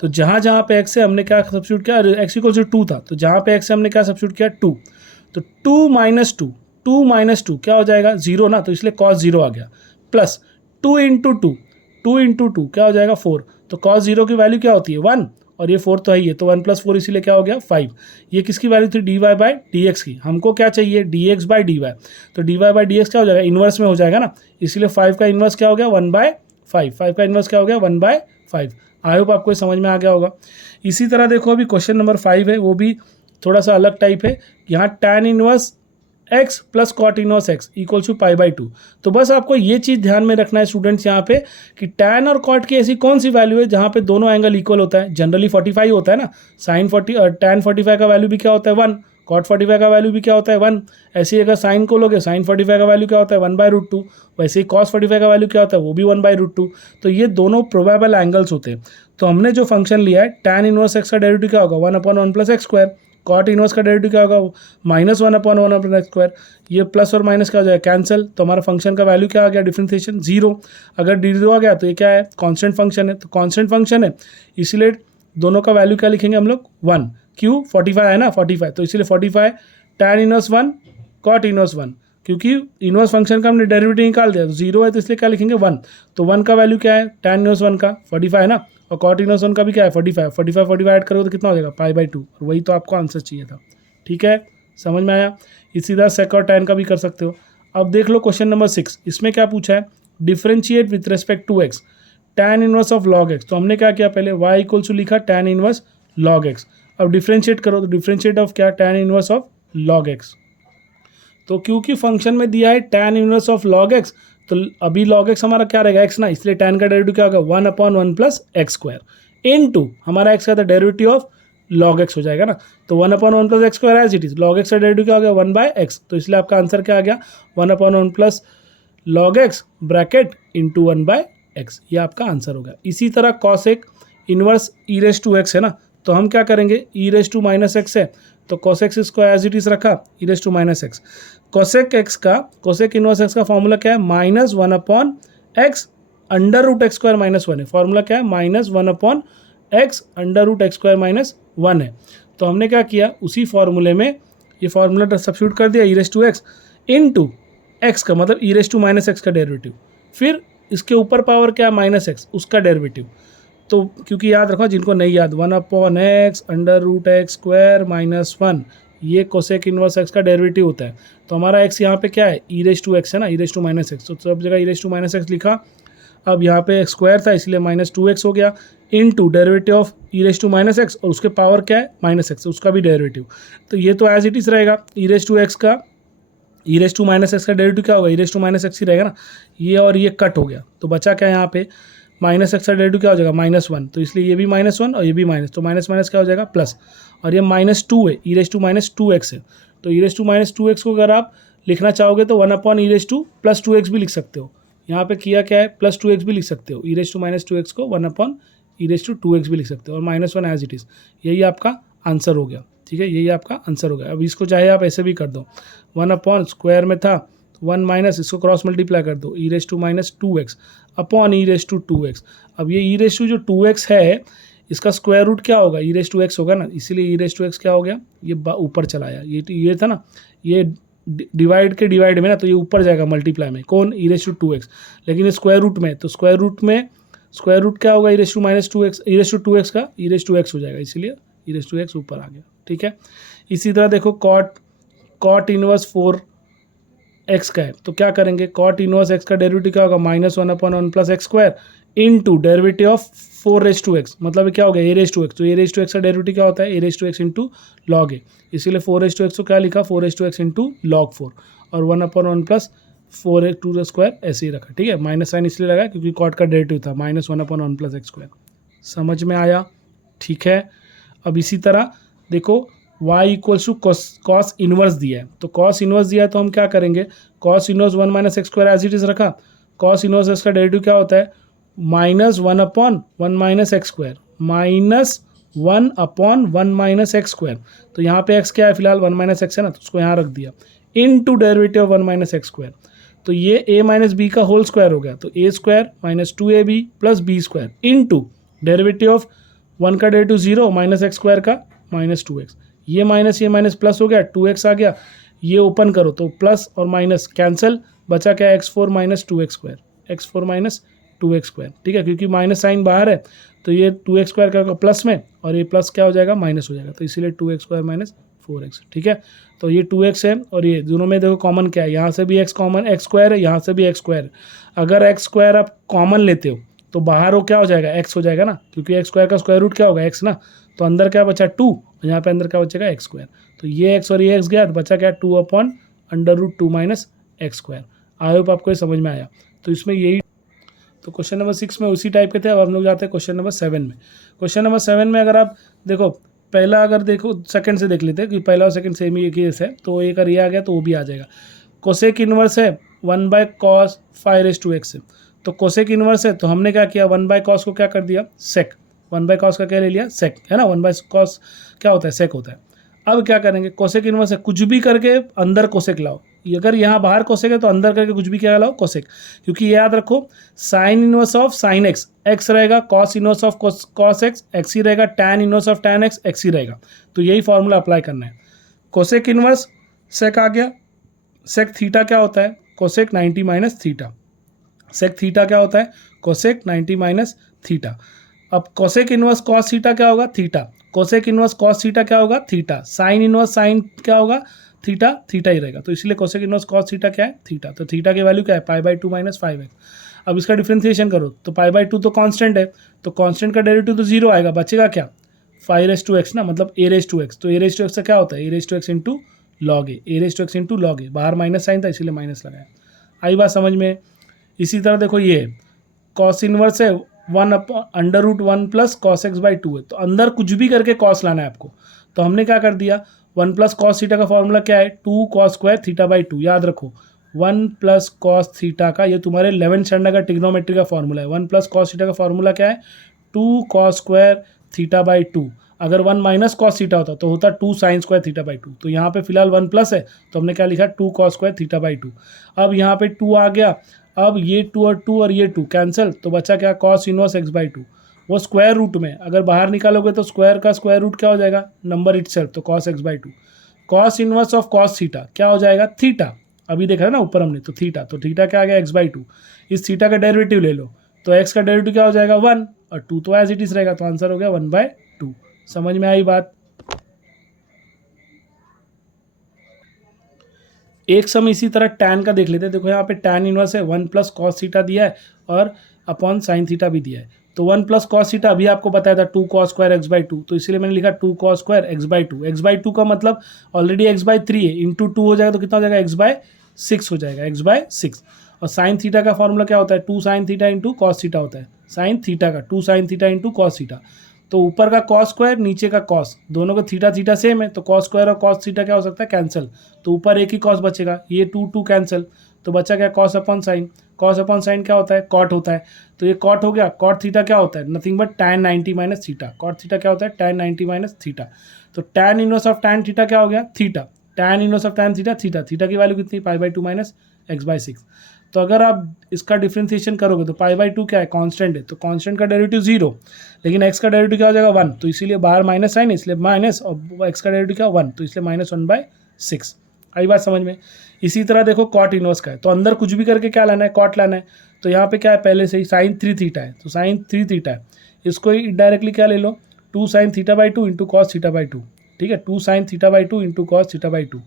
तो जहाँ जहाँ पे x है हमने क्या सब्स्टिट्यूट किया, x इक्वल टू 2 था, तो जहाँ पे x है हमने क्या सब्स्टिट्यूट किया 2, तो 2 माइनस 2 क्या हो जाएगा 0 ना, तो इसलिए cos 0 आ गया, प्लस 2 इंटू 2 क्या हो जाएगा 4, तो cos 0 की वैल्यू क्या होती है 1, और ये 4 तो है ही है, तो 1 प्लस 4 इसीलिए क्या हो गया 5, ये किसकी वैल्यू थी dy बाई dx की, हमको क्या चाहिए dx बाई dy, तो dy बाई dx क्या हो जाएगा इन्वर्स में हो जाएगा ना, इसलिए 5 का इन्वर्स क्या हो गया 1/5, 5 का इन्वर्स क्या हो गया 1/5। आई होप आपको समझ में आ गया होगा। इसी तरह देखो अभी क्वेश्चन नंबर 5 है, वो भी थोड़ा सा अलग टाइप है, यहाँ tan inverse x plus cot inverse x equals to π/2, तो बस आपको ये चीज़ ध्यान में रखना है स्टूडेंट्स यहाँ पे कि tan और कॉट की ऐसी कौन सी वैल्यू है जहाँ पे दोनों एंगल इक्वल होता है, जनरली 45 होता है ना, tan 45 का वैल्यू भी क्या होता है 1, कॉट 45 का वैल्यू भी क्या होता है 1, ऐसे ही अगर साइन को लोगे साइन 45 का वैल्यू क्या होता है 1/√2, वैसे ही कॉस 45 का वैल्यू क्या होता है वो भी 1/√2, तो ये दोनों प्रोबेबल एंगल्स होते हैं। तो हमने जो फंक्शन लिया है tan इनवर्स x का डेरिवेटिव क्या होगा 1/1 plus x square, cot inverse का डेरिवेटिव क्या होगा -1/1 अपॉन एक्स स्क्वायर, ये प्लस और माइनस क्या हो जाएगा कैंसिल, तो हमारा फंक्शन का वैल्यू क्या आ गया डिफरेंशिएशन 0, अगर d0 आ गया तो ये क्या है कांस्टेंट फंक्शन है, तो कांस्टेंट फंक्शन है इसलिए दोनों का वैल्यू क्या लिखेंगे हम लोग 1, क्यों 45 है ना 45, तो इसलिए 45 tan इनवर्स 1 कॉट इनवर्स 1, क्योंकि इनवर्स फंक्शन का हमने डेरिवेटिव निकाल दिया, तो 0 है तो इसलिए क्या लिखेंगे 1, तो 1 का वैल्यू क्या है tan इनवर्स 1 का 45 है ना, और कॉट इनवर्स 1 का भी क्या है 45 ऐड करोगे तो कितना हो जाएगा π/2, और वही तो आपको आंसर चाहिए था। ठीक है, समझ में आया। इसी तरह सेक और tan का भी कर सकते हो। अब देख लो क्वेश्चन नंबर 6, इसमें क्या पूछा है, differentiate with respect to x tan inverse of log x, तो हमने क्या किया पहले y इक्वल्स टू लिखा tan इनवर्स log x, अब डिफरेंशिएट करो तो डिफरेंशिएट ऑफ क्या tan inverse of log x, तो क्योंकि फंक्शन में दिया है tan inverse of log x, तो अभी log x हमारा क्या रहेगा x ना, इसलिए tan का डेरिवेटिव क्या होगा 1/1 प्लस एक्स स्क्वायर इनटू हमारा x का था डेरिवेटिव ऑफ log x हो जाएगा ना, तो 1/1 plus x square as it is, log x का डेरिवेटिव क्या हो गया 1/x, तो इसलिए आपका आंसर क्या आ गया 1/1 plus log x bracket into 1/x, ये आपका आंसर होगा। इसी तरह cosec inverse e raise to x है ना, तो हम क्या करेंगे e raise to minus x है, तो cosec इसको एज इट इज रखा e raise to minus x, cosec inverse x का फॉर्मूला क्या है -1/x under root x square minus 1 है, फॉर्मूला क्या है -1/x under root x square minus 1 है, तो हमने क्या किया उसी फॉर्मूले में ये फॉर्मूला सब्स्टिट्यूट कर दिया e raise to x into x का मतलब e raise to minus x का डेरिवेटिव, फिर इसके ऊपर पावर क्या है -x उसका डेरिवेटिव, तो क्योंकि याद रखो जिनको नहीं याद 1/x under root x square minus 1 ये कोसेक इनवर्स x का डेरिवेटिव होता है, तो हमारा x यहाँ पे क्या है e रेज टू x है ना, e raise to minus x, तो सब जगह e raise to minus x लिखा। अब यहाँ पे स्क्वायर था इसलिए -2x हो गया, into derivative of e raise to minus x, और उसके पावर क्या है -x, उसका भी डेरिवेटिव। तो ये तो एज इट इज़ रहेगा, ई रेस टू एक्स का ई रेस टू माइनस एक्स का डेरिवेटिव क्या होगा, e raise to minus x ही रहेगा ना। ये और ये कट हो गया तो बचा क्या यहाँ पे, माइनस एक्स का डेरिवेटिव क्या हो जाएगा -1, तो इसलिए ये भी -1 और ये भी माइनस, तो माइनस माइनस क्या हो जाएगा प्लस, और ये -2 है, ई रेस टू -2x है, तो ई रेस टू -2x को अगर आप लिखना चाहोगे तो 1 ई रेस टू +2x भी लिख सकते हो। यहाँ पे किया क्या है, +2x भी लिख सकते हो, ई रेस टू -2x को 1 ई रेस टू 2x भी लिख सकते हो, और -1 एज इट इज़। यही आपका आंसर हो गया, ठीक है, यही आपका आंसर हो गया। अब इसको चाहे आप ऐसे भी कर दो, 1 स्क्वायर में था 1 माइनस, इसको क्रॉस मल्टीप्लाई कर दो, e raise to -2x upon e raise to 2x। अब ये ई रेस टू जो 2x है इसका स्क्वायर रूट क्या होगा, ई रेस टू एक्स होगा ना, इसीलिए ई रेस टू एक्स क्या हो गया, ये ऊपर चला आया, ये था ना, ये डिवाइड के डिवाइड में ना, तो ये ऊपर जाएगा मल्टीप्लाई में, कौन, ई रेस टू 2x, लेकिन ये स्क्वायर रूट में, तो स्क्वायर रूट में स्क्वायर रूट क्या होगा, e raise to -2x, e raise to 2x का ई रेस टू एक्स हो जाएगा, इसीलिए ई रेस टू एक्स ऊपर आ गया, ठीक है। इसी तरह देखो कॉट इनवर्स 4x का है, तो क्या करेंगे, कॉट इनवर्स x का डेरिवेटिव क्या होगा, -1/1 + x² into derivative of 4x, मतलब क्या हो गया a/x, तो a/x का डेरिवेटिव क्या होता है, a/x इंटू log a, इसीलिए 4x को क्या लिखा, 4x इंटू log 4, और 1/1 + 4x² ऐसे ही रखा, ठीक है। माइनस साइन इसलिए लगा क्योंकि कॉट का डेरिवेटिव था -1/1 + x²। समझ में आया, ठीक है। अब इसी तरह देखो y = कॉस इनवर्स दिया है, तो कॉस इनवर्स दिया है तो हम क्या करेंगे, cos inverse 1 - x² as it is रखा, कॉस इनवर्स x का डेरिवेटिव क्या होता है, -1/1 - x², -1/1 - x², तो यहाँ पे x क्या है फिलहाल 1 - x है ना, तो उसको यहाँ रख दिया, इनटू डेरिवेटिव ऑफ 1 - x², तो ये a - b का होल स्क्वायर हो गया, तो a² - 2ab + b² into derivative of 1 का डेरिवेटिव 0 -x² का -2x, ये माइनस प्लस हो गया, 2x आ गया, ये ओपन करो तो प्लस और माइनस कैंसिल, बचा क्या, x4 - 2x², x4 - 2x², ठीक है, क्योंकि माइनस साइन बाहर है तो ये 2x² क्या होगा प्लस में, और ये प्लस क्या हो जाएगा माइनस हो जाएगा, तो इसीलिए 2x² - 4x, ठीक है। तो ये 2x है और ये दोनों में देखो कॉमन क्या है, यहाँ से भी x कॉमन, x² है, यहाँ से भी x² है, अगर x² आप कॉमन लेते हो तो बाहर वो क्या हो जाएगा, x हो जाएगा ना, क्योंकि x² का स्क्वायर रूट क्या होगा x ना, तो अंदर क्या बचा 2, और यहाँ पे अंदर क्या बचेगा x², तो ये x और ये x गया तो बचा क्या 2/√2 - x²। आई होप आपको ये समझ में आया। तो इसमें यही, तो क्वेश्चन नंबर 6 में उसी टाइप के थे। अब हम लोग जाते हैं क्वेश्चन नंबर 7 में। क्वेश्चन नंबर 7 में अगर आप देखो, पहला अगर देखो सेकंड से देख लेते हैं कि पहला और सेकंड सेम ही एक केस है, तो एक अगर ये आ गया तो वो भी आ जाएगा। कोसेक इनवर्स है 1/cos 5x है, तो कोसेक इनवर्स है तो हमने क्या किया, 1/cos को क्या कर दिया सेक, 1/cos का क्या ले लिया सेक, है ना, 1/cos क्या होता है सेक होता है। अब क्या करेंगे, कोसेक इनवर्स है कुछ भी करके अंदर कोसेक लाओ, अगर यहाँ बाहर कोसेक है तो अंदर करके कुछ भी क्या लाओ कोसेक, क्योंकि याद रखो sine inverse of sine x x रहेगा, cos inverse of cos x x ही रहेगा, tan inverse of tan x x ही रहेगा, तो यही फॉर्मूला अप्लाई करना है। कोसेक इनवर्स सेक आ गया, सेक थीटा क्या होता है, कोसेक 90 - थीटा, सेक थीटा क्या होता है, कोसेक 90 - थीटा। अब कोसेक इनवर्स कॉस थीटा क्या होगा, theta, cosec inverse cos theta क्या होगा, थीटा, साइन इनवर्स साइन क्या होगा, थीटा, थीटा ही रहेगा, तो इसलिए कोसेक इनवर्स कॉस थीटा क्या है, थीटा, तो थीटा की वैल्यू क्या है π/2 - 5x। अब इसका डिफ्रेंसिएशन करो तो π/2 तो कांस्टेंट है, तो कांस्टेंट का डेरिवेटिव तो 0 आएगा, बचेगा क्या 5x ना, मतलब a/x, तो a/x से क्या होता है a/x into log a/x into log बाहर माइनस साइन था इसीलिए माइनस लगाया। आई बात समझ में। इसी तरह देखो ये कॉस इनवर्स है 1/√1 + cos x/2 है, तो अंदर कुछ भी करके कॉस लाना है आपको, तो हमने क्या कर दिया 1 + cos थीटा का फॉर्मूला क्या है 2 cos² θ/2, याद रखो 1 + cos थीटा का, ये तुम्हारे 11th स्टैंडर्ड का ट्रिग्नोमेट्री का फॉर्मूला है। 1 + cos थीटा का फॉर्मूला क्या है 2 cos² θ/2, अगर 1 - cos थीटा होता तो होता 2 sin² θ/2, तो यहाँ पे फिलहाल 1 प्लस है तो हमने क्या लिखा 2 cos² θ/2। अब यहाँ पे 2 आ गया, अब ये 2 और ये 2 कैंसिल, तो बचा क्या cos इनवर्स x/2, वो स्क्वायर रूट में अगर बाहर निकालोगे तो स्क्वायर का स्क्वायर रूट क्या हो जाएगा नंबर इटसेल्फ, तो cos x/2, cos inverse of cos theta क्या हो जाएगा थीटा, अभी देखा है ना ऊपर हमने, तो थीटा क्या आ गया x/2, इस थीटा का डेरिवेटिव ले लो तो x का डेरिवेटिव क्या हो जाएगा 1 और 2 तो एज इट इज रहेगा, तो आंसर हो गया 1/2। समझ में आई बात। एक सम इसी तरह टैन का देख लेते हैं। देखो यहाँ पे टैन इनवर्स है 1 + cos थीटा दिया है और अपॉन साइन थीटा भी दिया है। तो 1 प्लस कॉस थीटा अभी आपको बताया था 2 cos square X by to, तो इसलिए मैंने लिखा 2 cos square X by to. X by to का मतलब ऑलरेडी एक्स बाई थ्री है, इंटू टू हो जाएगा तो कितना हो जाएगा एक्स बाय सिक्स हो जाएगा, एक्स बाय सिक्स। और साइन थीटा का फॉर्मूला क्या होता है, 2 sine theta into cos theta होता है, साइन थीटा का 2 sine theta into cos theta. तो ऊपर का कॉस स्क्वायर नीचे का कॉस, दोनों का थीटा थीटा सेम है, तो कॉस स्क्वायर और कॉस थीटा क्या हो सकता है, कैंसिल। तो ऊपर एक ही कॉस बचेगा, ये 2 कैंसिल, तो बचा क्या cos upon sine. Cos upon sine क्या होता है, कॉट होता है, तो ये कॉट हो गया। कॉट थीटा क्या होता है, nothing but tan 90 minus theta. Cot theta क्या होता है, tan 90 माइनस थीटा। तो tan inverse of tan theta क्या हो गया, theta. tan inverse of tan theta theta, theta की वैल्यू कितनी, pi by two minus x by six. तो अगर आप इसका डिफ्रेंसिएशन करोगे तो पाई बाई टू क्या है, कांस्टेंट है, तो कांस्टेंट का डेरिवेटिव 0, लेकिन एक्स का डेरिवेटिव क्या हो जाएगा 1, तो इसीलिए बाहर माइनस साइन, इसलिए माइनस, और एक्स का डेरिवेटिव क्या 1, तो इसलिए माइनस 1/6। आई बात समझ में। इसी तरह देखो कॉट इनवर्स का है, तो अंदर कुछ भी करके क्या लाना है, कॉट लाना है। तो यहाँ पे क्या है, पहले से ही साइन 3 थीटा है, तो साइन 3 थीटा है, इसको ही डायरेक्टली क्या ले लो, 2 sine theta by two into cos theta by to. ठीक है, 2 sine theta by two into cos theta by to.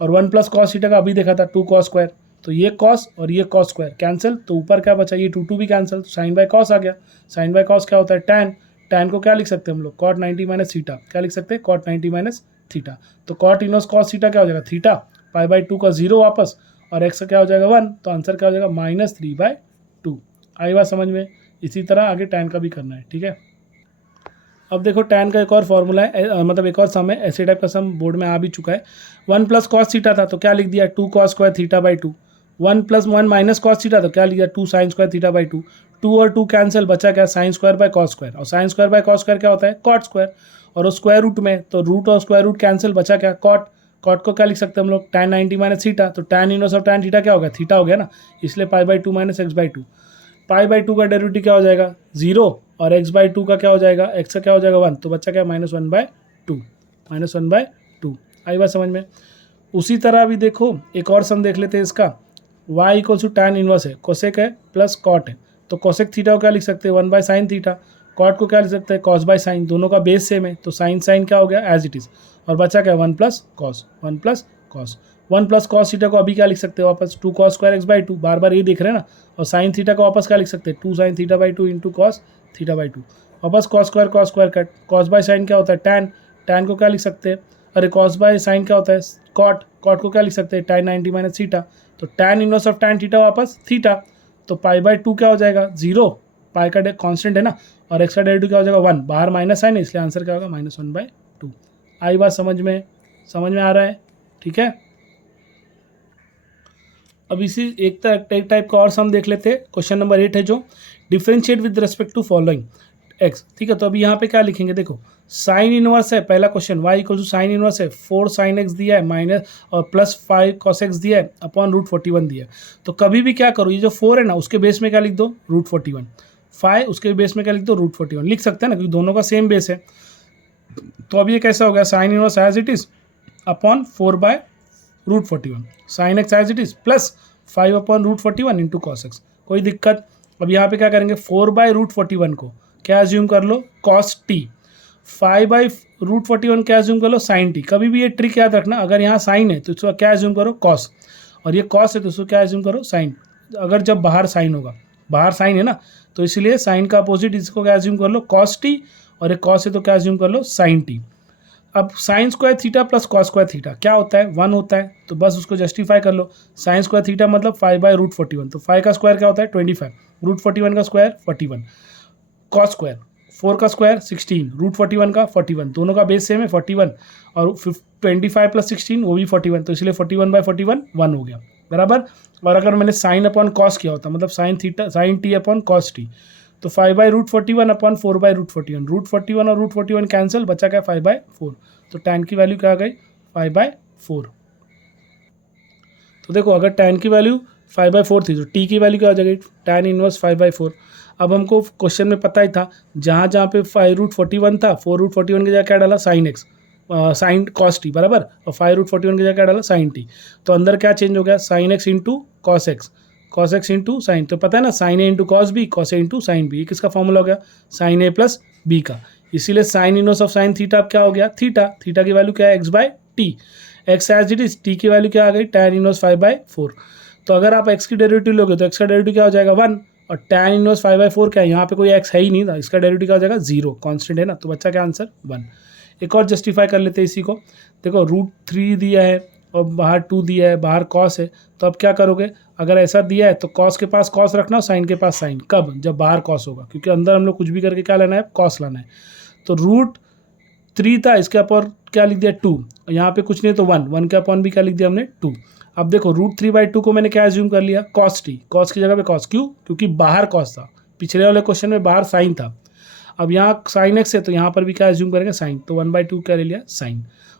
और 1 प्लस कॉस थीटा का अभी देखा था 2 कॉस स्क्वायर, तो ये कॉस और ये कॉस स्क्वायर कैंसिल, तो ऊपर क्या बचा, ये 2 भी कैंसिल, तो साइन बाय कॉस आ गया। साइन बाय कॉस क्या होता है, टैन। टैन को क्या लिख सकते हैं हम लोग, कॉट 90 माइनस थीटा, क्या लिख सकते हैं, कॉट 90 माइनस थीटा। तो कॉट इनवर्स कॉस थीटा क्या हो जाएगा, थीटा, पाई बाई टू का 0 वापस, और एक्स का क्या हो जाएगा 1, तो आंसर क्या हो जाएगा -3/2। आई बात समझ में। इसी तरह आगे टैन का भी करना है, ठीक है। अब देखो टैन का एक और फॉर्मूला है, मतलब एक और सम है, ऐसे टाइप का सम बोर्ड में आ भी चुका है। 1 प्लस कॉस थीटा था तो क्या लिख दिया, 2 cos square theta by two. 1 plus 1 minus cos theta तो क्या लिख दिया, 2 sine square theta by two. 2 और 2 कैंसिल, बचा क्या, sine square by cos square, और sine square by cos square क्या होता है, कॉट स्क्वायर। और वो स्क्वायर रूट में, तो रूट और स्क्वायर रूट कैंसिल, बचा क्या, कॉट। कॉट को क्या लिख सकते हैं हम लोग, tan 90 माइनस थीटा, तो tan inverse of tan theta क्या हो गया, थीटा हो गया ना, इसलिए पाई by two minus x by to. Pi by to का डेरिवेटिव क्या हो जाएगा 0, और एक्स बाई टू का क्या हो जाएगा, एक्स का क्या हो जाएगा 1, तो बच्चा क्या -1/2, -1/2। आई बात समझ में। उसी तरह अभी देखो एक और सम देख लेते हैं इसका। y equals to tan inverse है, कोसेक है प्लस कॉट है, तो कोसेक थीटा को क्या लिख सकते हैं 1/sin थीटा। कॉट को क्या लिख सकते हैं, कॉस बाय साइन, दोनों का बेस सेम है, तो साइन साइन क्या हो गया एज इट इज़, और बचा क्या 1 plus cos, 1 plus cos. 1 plus cos theta को अभी क्या लिख सकते हैं वापस, 2 cos square X by two, बार बार ये देख रहे हैं ना। और साइन थीटा को वापस क्या लिख सकते हैं, 2 sine theta by two into cos theta by two. वापस cos square cut, cos by sine क्या होता है टैन, टैन को क्या लिख सकते हैं, अरे कॉस बाय साइन क्या होता है कॉट, कॉट को क्या लिख सकते हैं tan 90 माइनस थीटा। तो tan inverse of tan theta वापस थीटा, तो पाई बाई टू क्या हो जाएगा 0, पाई का कांस्टेंट है ना, और एक्स का डेरिवेटिव क्या हो जाएगा 1, बाहर माइनस साइन है इसलिए आंसर क्या होगा -1/2। आई बात समझ में आ रहा है, ठीक है। अब इसी एक टाइप का और सम देख लेते हैं। क्वेश्चन नंबर 8 है जो differentiate with respect to following x, ठीक है। तो अभी यहाँ पे क्या लिखेंगे, देखो साइन इनवर्स है, पहला question y equal to sine inverse है 4 साइन एक्स दिया है माइनस और प्लस 5 कॉस एक्स दिया है अपॉन √41 दिया है। तो कभी भी क्या करो, ये जो 4 है ना उसके बेस में क्या लिख दो √41, 5 उसके बेस में क्या लिख दो √41, लिख सकते हैं ना क्योंकि दोनों का सेम बेस है। तो अब ये कैसा हो गया, sine inverse as it is upon 4/√41, sine x as it is plus 5 upon √41 into cos x, कोई दिक्कत। अब यहाँ पे क्या करेंगे 4/√41 को क्या एज्यूम कर लो cos t, 5/√41 क्या एज्यूम कर लो sin t। कभी भी ये ट्रिक याद रखना, अगर यहाँ साइन है तो इसको क्या एज्यूम करो cos, और ये cos है तो इसको क्या एज्यूम करो sin। अगर जब बाहर साइन होगा, बाहर साइन है ना, तो इसलिए साइन का अपोजिट इसको क्या एज्यूम कर लो cos t, और एक cos है तो क्या एज्यूम कर लो sin t। अब sign square theta plus cos square theta क्या होता है 1 होता है, तो बस उसको जस्टिफाई कर लो। साइन स्क्वायर थीटा मतलब 5/√41, तो 5 का स्क्वायर क्या होता है 25, √41 का स्क्वायर 41, कॉस स्क्वायर 4 का स्क्वायर 16, √41 का 41, दोनों का बेस सेम है 41, और 25 प्लस 16 वो भी 41, तो इसलिए 41/41 1 हो गया बराबर। और अगर मैंने साइन अपॉन कॉस किया होता मतलब sine t upon cos t, तो 5/√41 अपॉन 4/√41, √41 और √41 कैंसिल, बचा क्या 5/4, तो tan की वैल्यू क्या आ गई 5/4। तो देखो अगर tan की वैल्यू 5/4 थी तो t की वैल्यू क्या हो जाएगी tan इनवर्स 5/4। अब हमको क्वेश्चन में पता ही था जहाँ जहाँ पे 5√41 था 4√41 की जगह क्या डाला sine x, sine cos T बराबर, और 5√41 की जगह क्या डाला साइन टी, तो अंदर क्या चेंज हो गया sine x into cos x, cos x into sine, तो पता है ना sign A into cos B, cos A into sine B, ये किसका फॉर्मूला हो गया साइन ए प्लस बी का। इसीलिए sign inverse of sine theta क्या हो गया थीटा, थीटा की वैल्यू क्या है x/t, x as it is, t की वैल्यू क्या आ गई tan इनवर्स 5/4। तो अगर आप x की डेरिवेटिव लोगे तो x का डेरिवेटिव क्या हो जाएगा 1, और tan इनवर्स 5/4 क्या है, यहाँ पे कोई x है ही नहीं था, इसका डेरिवेटिव क्या हो जाएगा 0, कांस्टेंट है ना, तो बच्चा क्या आंसर 1। एक और जस्टिफाई कर लेते हैं इसी को। देखो √3 दिया है और बाहर 2 दिया है, बाहर cos है, तो अब क्या करोगे, अगर ऐसा दिया है तो cos के पास cos रखना और sin के पास sin, कब, जब बाहर cos होगा, क्योंकि अंदर हम लोग कुछ भी करके क्या लेना है, cos लाना है। तो √3 था, इसके ऊपर क्या लिख दिया 2, यहाँ पे कुछ नहीं तो 1 के अपॉन भी क्या लिख दिया हमने 2। अब देखो √3/2 को मैंने क्या एज्यूम कर लिया, cos t, cos की जगह पे cos, क्यों, क्योंकि बाहर cos था, पिछले वाले क्वेश्चन में बाहर sin था। अब यहाँ sin x है तो यहाँ पर भी क्या एज्यूम करेंगे sin, तो 1/2 क्या ले लिया sin,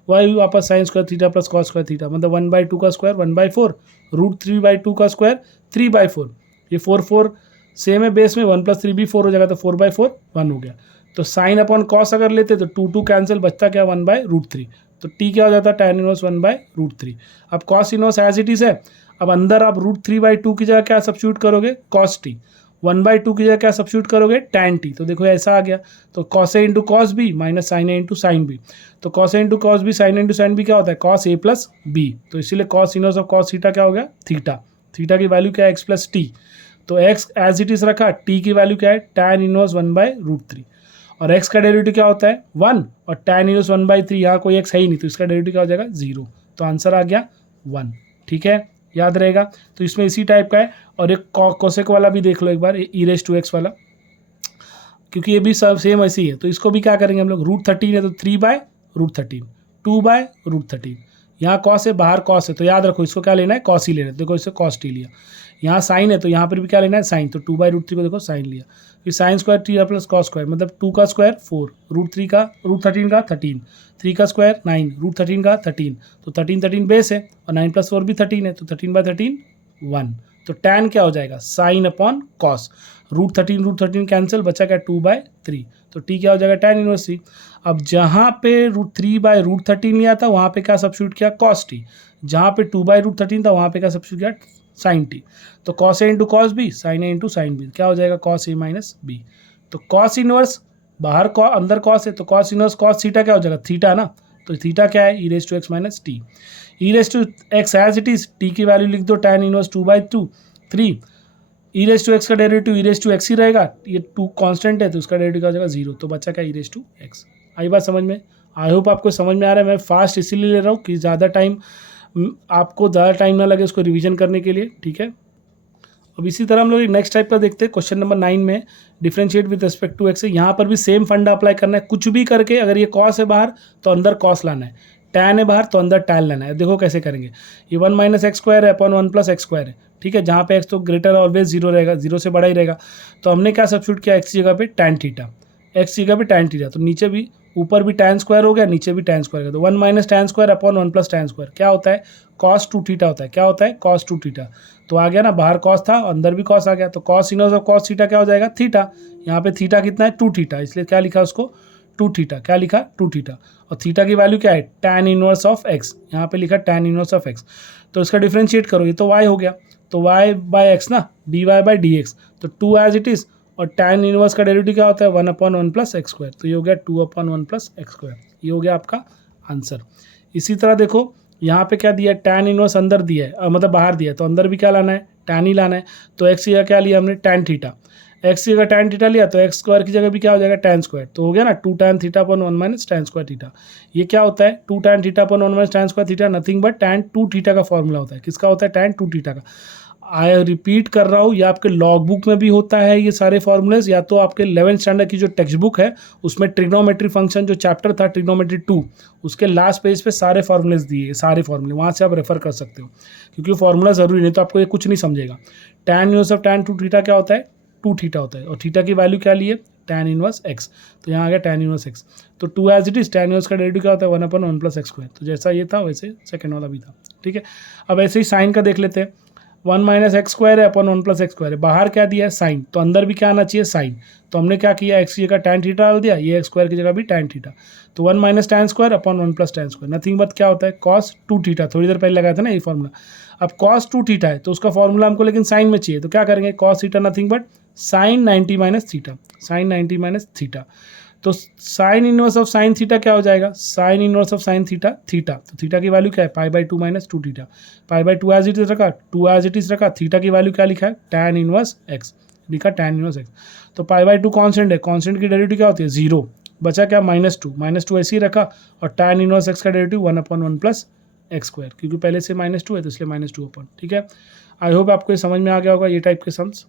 वही वापस sin square theta plus cos square theta, मतलब 1/2 का स्क्वायर 1/4, √3/2 का स्क्वायर 3/4, ये 4 सेम है बेस में, 1 + 3 भी 4 हो जाएगा, तो 4/4 1 हो गया। तो sin अपॉन cos अगर लेते तो 2 कैंसिल, बचता क्या 1/√3, तो t क्या हो जाता है tan इनवर्स 1/√3। अब cos inverse as it is है, अब अंदर आप √3/2 की जगह क्या सब्स्टिट्यूट करोगे, cos t, 1/2 की जगह क्या सब्स्टिट्यूट करोगे tan t, तो देखो ऐसा आ गया, तो cos a into cos b minus sin a into sin b, तो cos a into cos b sin a into sin b क्या होता है cos a प्लस b, तो इसीलिए cos inverse of cos theta क्या हो गया थीटा, थीटा की वैल्यू क्या है x प्लस टी, तो x एज इट इज़ रखा, t की वैल्यू क्या है tan इनवर्स 1/√3, और x का डेरिवेटिव क्या होता है 1, और tan इनवर्स 1/3, यहाँ कोई x है ही नहीं, तो इसका डेरिवेटिव क्या हो जाएगा 0, तो आंसर आ गया 1। ठीक है, याद रहेगा। तो इसमें इसी टाइप का है, और एक कोसेक वाला भी देख लो एक बार, e⁻x वाला, क्योंकि ये भी सब सेम ऐसी है, तो इसको भी क्या करेंगे हम लोग, √13 है तो 3/√13, 2/√13, यहाँ cos है बाहर cos है, तो याद रखो इसको क्या लेना है cos ही लेना है, देखो इससे cos t लिया, यहाँ sin है तो यहाँ पर भी क्या लेना है sin, तो 2/√3 को देखो sin लिया, फिर sin square theta plus cos square, मतलब 2 का स्क्वायर 4, √13 का 13, 3 का स्क्वायर 9, √13 का 13, तो 13 बेस है, और 9 + 4 भी 13 है, तो 13/13 1, तो tan क्या हो जाएगा sin अपॉन cos, √13 कैंसिल, बचा क्या 2/3, तो t क्या हो जाएगा tan इनवर्स c। अब जहाँ पे √3/√13 लिया था वहाँ पे क्या सब्स्टिट्यूट किया cos t, जहाँ पे 2/√13 था वहाँ पे क्या सब्स्टिट्यूट किया sin t, तो cos a into cos b sin a into sin b क्या हो जाएगा cos a माइनस b, तो cos इनवर्स बाहर अंदर cos है, तो cos इनवर्स cos थीटा क्या हो जाएगा थीटा ना, तो थीटा क्या है e⁻x minus t, e⁻x as it is, t की वैल्यू लिख दो tan इनवर्स 2/3, e⁻x का डेरिवेटिव e⁻x ही रहेगा, ये 2 कांस्टेंट है तो उसका डेरिवेटिव क्या हो जाएगा 0, तो बच्चा क्या e⁻x। आई बात समझ में, आई होप आपको समझ में आ रहा है। मैं फास्ट इसीलिए ले रहा हूँ कि आपको ज़्यादा टाइम ना लगे उसको रिवीजन करने के लिए। ठीक है, अब इसी तरह हम लोग नेक्स्ट टाइप का देखते हैं, क्वेश्चन नंबर 9 में differentiate with respect to x है, यहाँ पर भी सेम फंडा अप्लाई करना है, कुछ भी करके अगर ये कॉस है बाहर तो अंदर कॉस लाना है, टैन है बाहर तो अंदर टैन लाना है। देखो कैसे करेंगे, ये 1 - x² है अपॉन 1 + x² है, ठीक है, जहाँ पे x तो ग्रेटर ऑलवेज 0 रहेगा, 0 से बड़ा ही रहेगा, तो हमने क्या सब्स्टिट्यूट किया x की जगह पे टैन थीटा, x की जगह पे टैन थीटा, तो नीचे भी ऊपर भी tan स्क्वायर हो गया, नीचे भी tan स्क्वायर, तो 1 - tan square upon 1 + tan square क्या होता है cos 2 थीटा होता है, क्या होता है cos 2 थीटा, तो आ गया ना, बाहर cos था अंदर भी cos आ गया, तो cos inverse of cos theta क्या हो जाएगा थीटा, यहाँ पे थीटा कितना है 2 थीटा, इसलिए क्या लिखा उसको 2 थीटा, क्या लिखा 2 थीटा, और थीटा की वैल्यू क्या है tan इनवर्स ऑफ x, यहाँ पे लिखा tan इनवर्स ऑफ x, तो इसका डिफरेंशिएट करो, ये तो y हो गया, तो y/x ना dy/dx, तो 2 एज इट इज़, और tan इनवर्स का डेरिवेटिव क्या होता है 1/1 + x², तो ये हो गया 2/1 + x², ये हो गया आपका आंसर। इसी तरह देखो यहाँ पे क्या दिया है, tan इनवर्स अंदर दिया है, मतलब बाहर दिया है, तो अंदर भी क्या लाना है tan ही लाना है, तो x की जगह क्या लिया हमने tan थीटा, x की जगह tan थीटा लिया, तो x² की जगह भी क्या हो जाएगा tan स्क्वायर, तो हो गया ना 2 tan theta upon 1 - tan square theta, ये क्या होता है 2 tan theta upon 1 - tan square theta, nothing but tan 2 theta का फॉर्मूला होता है, किसका होता है tan 2 थीटा का। आई रिपीट कर रहा हूँ, ये आपके लॉग बुक में भी होता है ये सारे फॉर्मूलेज, या तो आपके 11th स्टैंडर्ड की जो टेक्स्ट बुक है उसमें ट्रिग्नोमेट्री फंक्शन जो चैप्टर था ट्रिग्नोमेट्री 2 उसके लास्ट पेज पे सारे फॉर्मूलेज दिए, सारे फॉर्मूले वहाँ से आप रेफर कर सकते हो, क्योंकि फॉर्मूला ज़रूरी नहीं तो आपको ये कुछ नहीं समझेगा। tan inverse of tan 2 theta क्या होता है 2 थीटा होता है, और थीटा की वैल्यू क्या ली है tan इनवर्स x, तो यहाँ आ गया tan इनवर्स x, तो 2 as it is tan inverse का डेरिवेटिव क्या होता है 1/1 + x², तो जैसा ये था वैसे सेकंड वाला भी था। ठीक है, अब ऐसे ही साइन का देख लेते हैं, 1 - x² है अपॉन 1 + x² है, बाहर क्या दिया है साइन, तो अंदर भी क्या आना चाहिए साइन, तो हमने क्या किया x की जगह tan थीटा डाल दिया, ये x² की जगह भी tan थीटा, तो 1 - tan square upon 1 + tan square, nothing but क्या होता है cos 2 थीटा, थोड़ी देर पहले लगाया था ना ये फॉर्मूला। अब cos 2 थीटा है तो उसका फॉर्मूला हमको लेकिन साइन में चाहिए, तो क्या करेंगे cos थीटा नथिंग बट sin 90 - थीटा, sin 90 - थीटा, तो sine inverse of sine theta क्या हो जाएगा sine inverse of sine theta theta, तो थीटा की वैल्यू क्या है π/2 - 2 थीटा, π/2 एज इट इज रखा, 2 एज इट इज रखा, थीटा की वैल्यू क्या लिखा है tan इनवर्स x, लिखा tan इनवर्स x। तो पाई बाई टू कॉन्स्टेंट है, कॉन्स्टेंट की डेरिवेटिव क्या होती है 0, बचा क्या -2 ऐसे ही रखा, और tan इनवर्स x का डेरिवेटिव 1/1 प्लस एक्स स्क्वायर, क्योंकि पहले से -2 है तो इसलिए -2 अपन। ठीक है, आई होप आपको ये समझ में आ गया होगा ये टाइप के सम्स।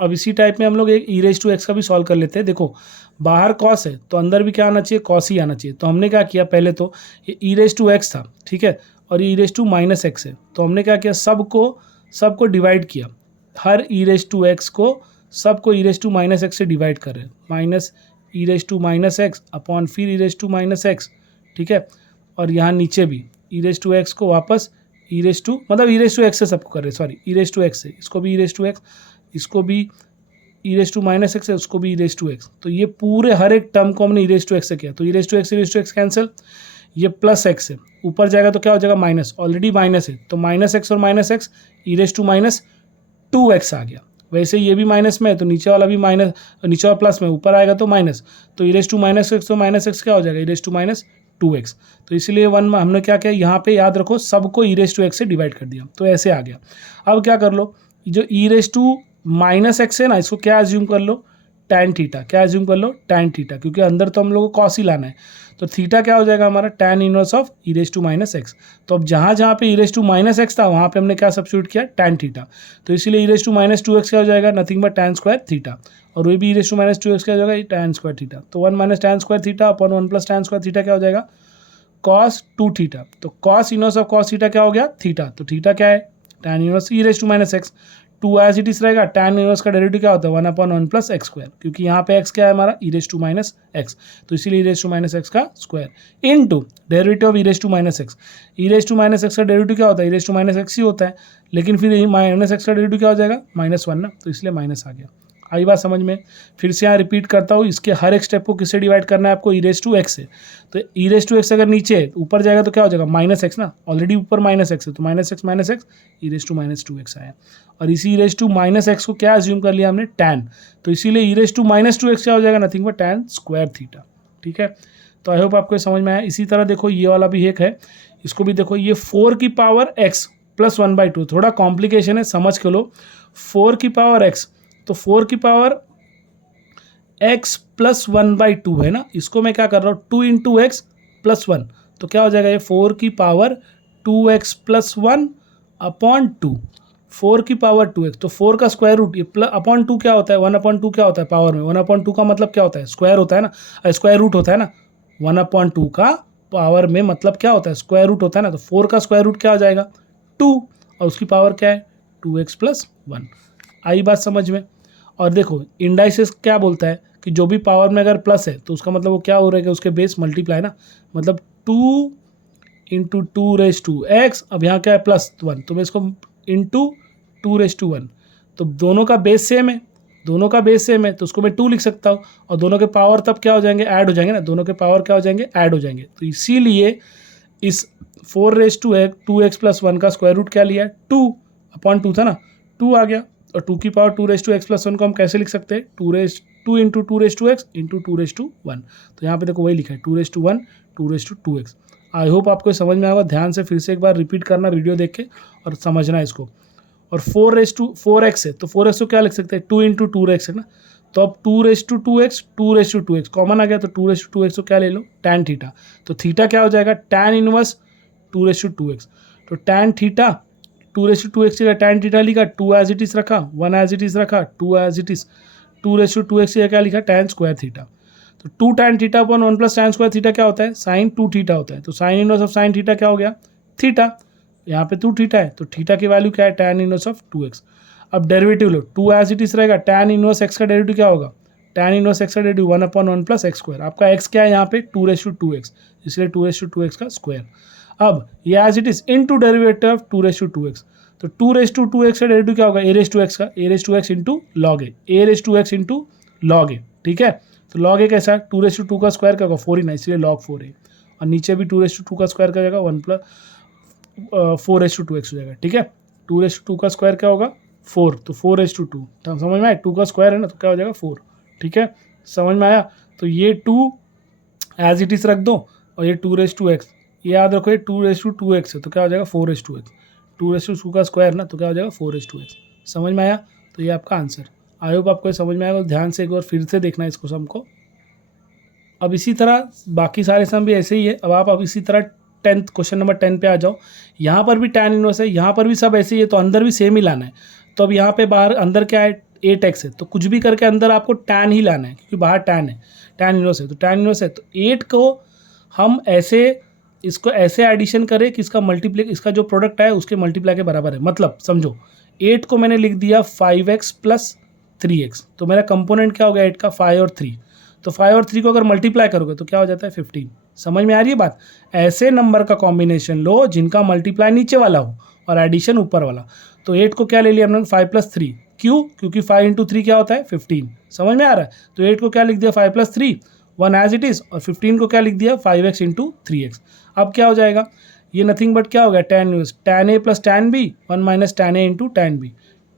अब इसी टाइप में हम लोग एक e⁻x का भी सॉल्व कर लेते हैं। देखो बाहर cos है तो अंदर भी क्या आना चाहिए, cos ही आना चाहिए। तो हमने क्या किया, पहले तो ये e⁻x था, ठीक है, और ये e⁻x है, तो हमने क्या किया, सबको डिवाइड किया, हर e⁻x को सबको e⁻x से डिवाइड कर रहे हैं, माइनस e⁻x अपॉन फिर e⁻x, ठीक है, और यहाँ नीचे भी e⁻x को वापस मतलब e⁻x से सबको कर रहे हैं, सॉरी e⁻x से, इसको भी e⁻x, इसको भी e⁻x है, उसको भी e⁻x। तो ये पूरे हर एक टर्म को हमने e⁻x से किया, तो e⁻x कैंसिल, ये प्लस x है, ऊपर जाएगा तो क्या हो जाएगा माइनस, ऑलरेडी माइनस है तो -x और -x e⁻2x आ गया। वैसे ये भी माइनस में है तो नीचे वाला भी माइनस, नीचे वाला प्लस में, ऊपर आएगा तो माइनस, तो e⁻x तो -x क्या हो जाएगा e⁻2x। तो इसलिए 1 में हमने क्या किया, यहाँ पे याद रखो सबको e⁻x से डिवाइड कर दिया, तो ऐसे आ गया। अब क्या कर लो, जो e⁻x है ना, इसको क्या एज्यूम कर लो, tan थीटा, क्या एज्यूम कर लो, tan थीटा, क्योंकि अंदर तो हम लोगों को cos ही लाना है, तो थीटा क्या हो जाएगा हमारा tan इनवर्स ऑफ e⁻x। तो अब जहाँ पे e⁻x था वहाँ पे हमने क्या सब्स्टिट्यूट किया, tan थीटा, तो इसीलिए e⁻2x क्या हो जाएगा, nothing but tan square theta, और वही भी e⁻2x क्या हो जाएगा, tan स्क्वायर थीटा। तो 1 - tan square theta upon 1 + tan square theta क्या हो जाएगा, cos 2 थीटा। तो cos inverse of cos theta क्या हो गया, थीटा, तो थीटा क्या है, tan inverse e⁻x, 2 as it is रहेगा, tan इनवर्स का डेरिवेटिव क्या होता है 1/1 प्लस एक्स स्क्वायर, क्योंकि यहाँ पे x क्या है हमारा e⁻x, तो इसीलिए e⁻x का square into derivative of e⁻x। e⁻x का डेरिवेटिव क्या होता है, e⁻x ही होता है, लेकिन फिर -x का डेरिवेटिव क्या हो जाएगा -1 ना, तो इसलिए माइनस आ गया। आई बात समझ में। फिर से यहाँ रिपीट करता हूँ, इसके हर एक स्टेप को किससे डिवाइड करना है आपको, e⁻x से। तो e⁻x अगर नीचे है, ऊपर जाएगा तो क्या हो जाएगा -x ना, ऑलरेडी ऊपर -x है, तो -x e⁻2x आया, और इसी e⁻x को क्या एज्यूम कर लिया हमने, tan, तो इसीलिए e⁻2x क्या हो जाएगा, nothing but tan square theta. ठीक है, तो आई होप आपको ये समझ में आया। इसी तरह देखो ये वाला भी एक है, इसको भी देखो, ये 4 की पावर x + 1/2, थोड़ा कॉम्प्लिकेशन है, समझ के लो। 4 की पावर x, तो 4 की पावर x + 1/2 है ना, इसको मैं क्या कर रहा हूँ 2 × x + 1, तो क्या हो जाएगा ये 4 की पावर 2x + 1 अपॉन 2, 4 की पावर 2x, तो 4 का स्क्वायर रूट, ये अपॉन 2 क्या होता है, 1/2 क्या होता है पावर में, 1/2 का मतलब क्या होता है, स्क्वायर होता है ना, स्क्वायर रूट होता है ना, 1/2 का पावर में मतलब क्या होता है, स्क्वायर रूट होता है ना, तो 4 का स्क्वायर रूट क्या हो जाएगा 2, और उसकी पावर क्या है 2x + 1। आई बात समझ में। और देखो इंडाइसिस क्या बोलता है कि जो भी पावर में अगर प्लस है तो उसका मतलब वो क्या हो रहेगा, उसके बेस मल्टीप्लाई ना, मतलब 2 × 2⁻x, अब यहाँ क्या है +1, तो मैं इसको × 2⁻1, तो दोनों का बेस सेम है, तो उसको मैं 2 लिख सकता हूँ, और दोनों के पावर तब क्या हो जाएंगे, ऐड हो जाएंगे ना, दोनों के पावर क्या हो जाएंगे, ऐड हो जाएंगे। तो इसीलिए इस 4⁻2x + 1 का स्क्वायर रूट क्या लिया, 2/2 था ना, 2 आ गया, और 2 की पावर 2⁻x + 1 को हम कैसे लिख सकते हैं, 2 × 2⁻x × 2⁻1, तो यहाँ पे देखो वही लिखा है 2⁻1 2⁻2x। आई होप आपको समझ में आएगा, ध्यान से फिर से एक बार रिपीट करना वीडियो देख के और समझना इसको। और 4x है, तो 4x को क्या लिख सकते हैं 2 × 2x है ना, तो अब 2⁻2x कॉमन आ गया, तो 2⁻2x को क्या ले लो tan थीटा, तो थीटा क्या हो जाएगा tan इनवर्स 2⁻2x, तो tan थीटा 2⁻2x का tan थीटा लिखा, 2 एज इट इज रखा, 1 एज इट इज रखा, 2 एज इट इज, 2⁻2x का क्या लिखा tan स्क्वायर थीटा, तो 2 tan theta upon 1 + tan square theta क्या होता है, sin 2 थीटा होता है, तो sin inverse of sin theta क्या हो गया थीटा, यहाँ पे 2 थीटा है, तो थीटा की वैल्यू क्या है tan इनवर्स ऑफ 2x। अब डेरिवेटिव लो, 2 एज इट इज रहेगा, tan इनवर्स x का डेरिवेटिव क्या होगा, tan इनवर्स x का डेरिवेटिव 1/1 + x स्क्वायर, आपका x क्या है यहाँ पे 2⁻2x, इसलिए 2⁻2x का स्क्वायर। अब ये as it is into derivative of 2⁻2x, तो 2⁻2x का डेरिवेटिव क्या होगा a⁻x का, a⁻x × log a⁻x × log a, ठीक है, तो log a कैसा है 2⁻2 का स्क्वायर क्या होगा 4 ही ना, इसलिए log 4 है, और नीचे भी 2⁻2 का स्क्वायर क्या हो जाएगा 1 + 4⁻2x हो जाएगा, ठीक है, 2⁻2 का स्क्वायर क्या होगा 4, तो 4⁻2, तो समझ में आया, 2 का स्क्वायर है ना, तो क्या हो जाएगा 4, ठीक है, समझ में आया। तो ये 2 एज इट इज रख दो, और ये 2⁻x, ये याद रखो ये 2⁻2x है, तो क्या हो जाएगा 4⁻2x, 2⁻2 का स्क्वायर ना, तो क्या हो जाएगा 4⁻2x, समझ में आया। तो ये आपका आंसर। आई होप आपको समझ में आएगा। ध्यान से एक बार फिर से देखना इसको सम को। अब इसी तरह बाकी सारे सम भी ऐसे ही है। अब इसी तरह 10th क्वेश्चन नंबर 10 पे आ जाओ। यहाँ पर भी tan इनवर्स है, यहाँ पर भी सब ऐसे ही है, तो अंदर भी सेम ही लाना है। तो अब यहाँ पे बाहर अंदर क्या है 8x है, तो कुछ भी करके अंदर आपको tan ही लाना है, क्योंकि बाहर tan है, tan इनवर्स है, तो tan इनवर्स है। तो 8 को हम ऐसे इसको ऐसे एडिशन करें कि इसका मल्टीप्लाई, इसका जो प्रोडक्ट है उसके मल्टीप्लाई के बराबर है। मतलब समझो 8 को मैंने लिख दिया 5x प्लस 3x, तो मेरा कंपोनेंट क्या हो गया 8 का 5 और 3। तो 5 और 3 को अगर मल्टीप्लाई करोगे तो क्या हो जाता है 15। समझ में आ रही है बात। ऐसे नंबर का कॉम्बिनेशन लो जिनका मल्टीप्लाई नीचे वाला हो और एडिशन ऊपर वाला। तो 8 को क्या ले लिया हमने 5 प्लस 3, क्यों? क्योंकि 5 इंटू 3 क्या होता है 15। समझ में आ रहा है। तो 8 को क्या लिख दिया 5 प्लस 3 1 एज इट इज़, और 15 को क्या लिख दिया 5x इंटू 3x। अब क्या हो जाएगा, ये नथिंग बट क्या हो गया tan inverse tan a plus tan b 1 minus tan a into tan b,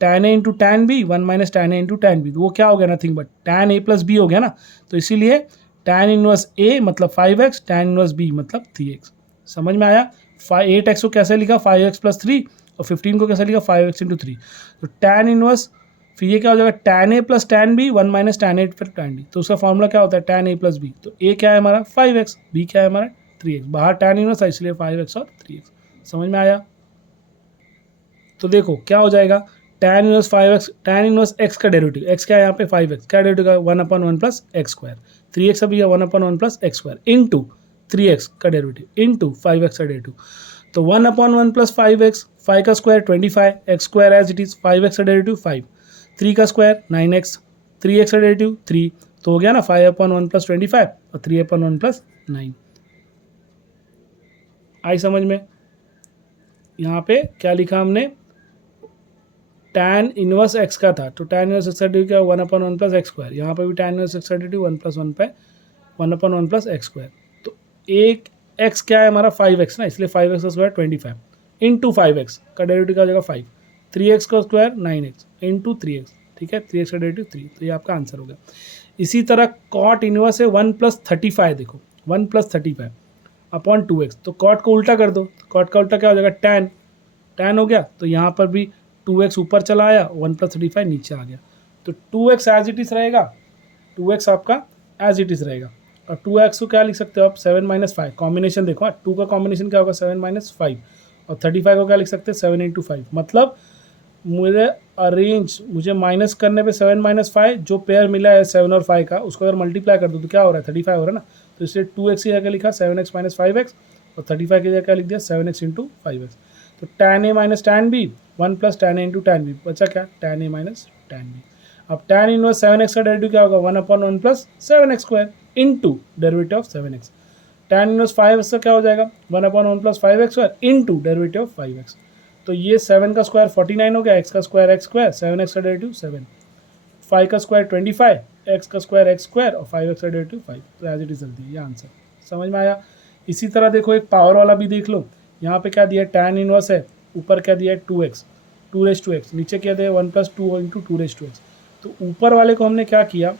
tan a into tan b 1 minus tan a into tan b। तो वो क्या हो गया nothing but tan a plus b हो गया ना। तो इसीलिए tan इनवर्स a मतलब 5x, tan इनवर्स b मतलब 3x। समझ में आया। 8x को कैसे लिखा 5x प्लस 3, और 15 को कैसे लिखा 5x इंटू 3। तो tan इनवर्स फिर ये क्या हो जाएगा tan a plus tan b 1 minus tan a फिर tan b। तो उसका फॉर्मूला क्या होता है tan a प्लस b। तो a क्या है हमारा 5x, b क्या है हमारा 3x। बाहर tan इनवर्स है इसलिए 5x और 3x। समझ में आया। तो देखो क्या हो जाएगा tan inverse 5x, tan inverse x का डेरिवेटिव, x क्या है यहाँ पे 5x, क्या डेरिवेटिव का 1/1 प्लस एक्स स्क्वायर, 3x अभी है 1/1 plus x square into 3x का डेरिवेटिव इंटू 5x का डेरिवेटिव। तो 1/1 प्लस 5x, 5 का square 25, x square as it is, 5x का डेरिवेटिव 5, 3 का स्क्वायर 9x, 3x का डेरिवेटिव 3, तो हो गया ना 5/1 प्लस 25 और 3/1 प्लस 9। आई समझ में। यहाँ पे क्या लिखा हमने tan इनवर्स x का था, तो tan इनवर्स x का डेरिवेटिव क्या 1/1 प्लस एक्स स्क्वायर। यहाँ पे भी tan इनवर्स x का डेरिवेटिव 1/1 पे 1/1 प्लस एक्स स्क्वायर। तो एक x क्या है हमारा 5x ना, इसलिए 5x का स्क्वायर 25 इंटू 5x का डेरिवेटिव क्या हो जाएगा 5, 3x का स्क्वायर 9x इंटू 3x, ठीक है 3x का डेरिवेटिव 3। तो ये आपका आंसर हो गया। इसी तरह cot इनवर्स है 1 प्लस 35, देखो 1 प्लस 35 अपॉन 2x। तो cot को उल्टा कर दो, cot का उल्टा क्या हो जाएगा tan हो गया। तो यहाँ पर भी 2x ऊपर चला आया, 1 प्लस 35 नीचे आ गया। तो 2x एज इट इज़ रहेगा, 2x आपका एज इट इज़ रहेगा। और 2x को क्या लिख सकते हो आप 7 माइनस 5, कॉम्बिनेशन देखो 2 का कॉम्बिनेशन क्या होगा 7 माइनस 5, और 35 को क्या लिख सकते हैं 7 इंटू 5। मतलब मुझे माइनस करने पे 7 माइनस 5 जो पेयर मिला है 7 और 5 का, उसको अगर मल्टीप्लाई कर दो तो क्या हो रहा है 35 हो रहा है ना। तो इसलिए 2x की जगह लिखा 7x माइनस 5x, और 35 की जगह क्या लिख दिया 7x इंटू 5x। तो tan a minus tan b 1 plus tan a into tan b, बचा क्या tan a minus tan b। अब tan इनवर्स 7x का डेरिवेटिव क्या होगा 1/1 plus 7x square into derivative of 7x। tan inverse 5x का क्या हो जाएगा 1/1 plus 5x square into derivative of 5x। तो ये 7 का स्क्वायर 49 हो गया, x का स्क्वायर x स्क्वायर, 7x का डेरिवेटिव 7, 5 का स्क्वायर 25, x का स्क्वायर x स्क्वायर, और 5x का डेरिवेटिव 5। तो एज इट इज जल्दी ये आंसर समझ में आया। इसी तरह देखो एक पावर वाला भी देख लो। यहाँ पे क्या दिया tan इनवर्स है, ऊपर क्या दिया है 2x, 2x, नीचे क्या दिया 1 प्लस 2 इंटू 2x। तो ऊपर वाले को हमने क्या किया,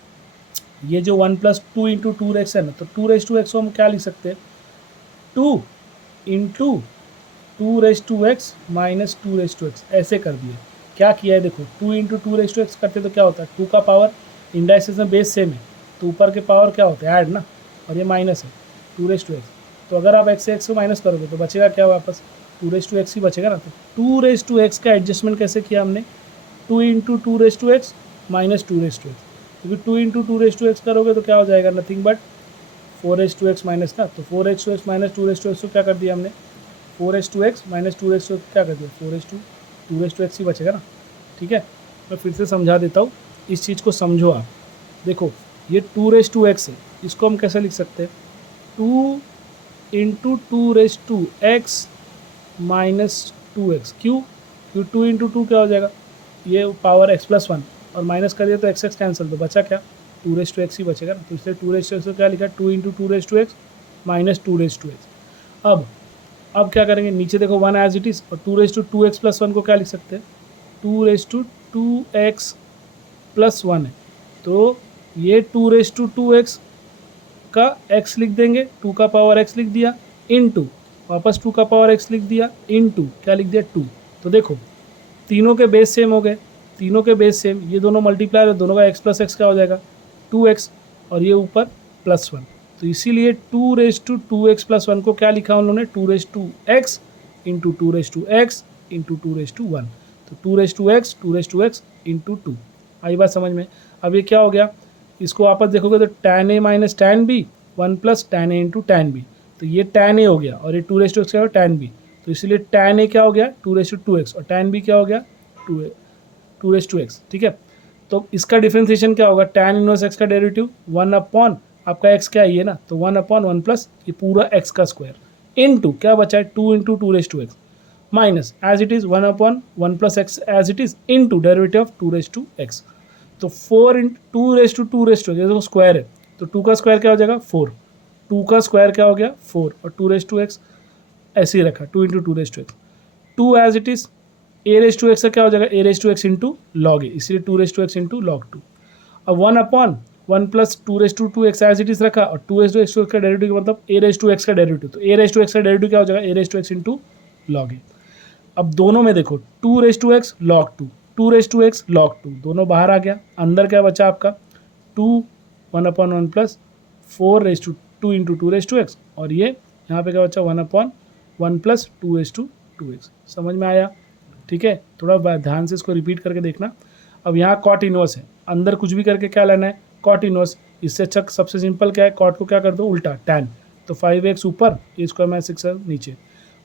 ये जो 1 प्लस 2 इंटू 2x है ना, तो 2x को हम क्या लिख सकते हैं 2 इंटू 2x माइनस 2x, ऐसे कर दिए। क्या किया है देखो 2 इंटू 2x करते तो क्या होता है 2 का पावर, इंडाइसेस में बेस सेम है तो ऊपर के पावर क्या होता है ऐड ना, और ये माइनस है 2x। तो अगर आप x से x को माइनस करोगे तो बचेगा क्या वापस 2x ही बचेगा ना। तो 2x का एडजस्टमेंट कैसे किया हमने 2 इंटू 2x माइनस 2x, क्योंकि 2 इंटू 2x करोगे तो क्या हो जाएगा नथिंग बट 4x माइनस ना। तो 4x माइनस 2x को क्या कर दिया हमने 4x माइनस 2x क्या कर दिया 2x ही बचेगा ना। ठीक है, मैं फिर से समझा देता हूँ, इस चीज़ को समझो आप। देखो ये 2x है, इसको हम कैसे लिख सकते हैं 2 इंटू 2x माइनस 2x। क्यों? 2 इंटू 2 क्या हो जाएगा ये पावर x प्लस 1, और माइनस कर दिया तो x कैंसिल, तो बचा क्या 2x ही बचेगा ना। तो इसलिए 2x को क्या लिखा 2 इंटू 2x माइनस 2x। अब क्या करेंगे नीचे देखो 1 एज इट इज़, और 2x प्लस 1 को क्या लिख सकते हैं 2x प्लस 1 है। तो ये 2x का x लिख देंगे, 2 का पावर x लिख दिया इंटू वापस 2 का पावर x लिख दिया इंटू क्या लिख दिया 2। तो देखो तीनों के बेस सेम हो गए, तीनों के बेस सेम, ये दोनों मल्टीप्लायर है, दोनों का x प्लस एक्स क्या हो जाएगा 2x, और ये ऊपर +1। तो इसीलिए 2^2x+1 को क्या लिखा उन्होंने 2^x इंटू 2^x इंटू 2^1। तो 2^x इंटू 2। आई बात समझ में। अब ये क्या हो गया, इसको आपस देखोगे तो tan a minus tan b 1 plus tan a into tan b, तो ये tan a हो गया और ये 2^x क्या हो tan b, तो इसलिए tan a क्या हो गया 2^2x और tan b क्या हो गया 2^x। ठीक है, तो इसका डिफ्रेंसिएशन क्या होगा, tan इनवर्स x का डेरिवेटिव 1 अपॉन आपका x क्या है ये ना, तो 1 अपॉन 1 प्लस ये पूरा x का स्क्वायर इनटू क्या बचा है 2 into 2^x minus as it is 1 upon 1 plus x as it is into derivative of 2^x। तो 4 इंटू 2^2 ये तो स्क्वायर है, तो 2 का स्क्वायर क्या हो जाएगा 4, 2 का स्क्वायर क्या हो गया 4 और 2^x ऐसे ही रखा 2 into 2^x, 2 as it is a^x का क्या हो जाएगा a^x इंटू लॉग ए, इसलिए 2^x इंटू लॉग 2। अब 1 upon 1 plus 2^2x as it is रखा और 2^x का डेरिवेटिव मतलब a^x का डेरिवेटिव, तो a^x का डेरिवेटिव क्या हो जाएगा a^x इंटू लॉग ए। अब दोनों में देखो 2^x log 2, 2^x log 2 दोनों बाहर आ गया, अंदर क्या बचा आपका 2 1 अपॉन 1 प्लस 4^2 इंटू 2^x और ये यहाँ पे क्या बचा 1 अपॉन 1 प्लस 2^2x। समझ में आया? ठीक है, थोड़ा ध्यान से इसको रिपीट करके देखना। अब यहाँ कॉट इनवर्स है, अंदर कुछ भी करके क्या लेना है कॉट इनवर्स, इससे अच्छा सबसे सिंपल क्या है कॉट को क्या कर दो उल्टा tan, तो 5x ऊपर a² माइनस 6 नीचे,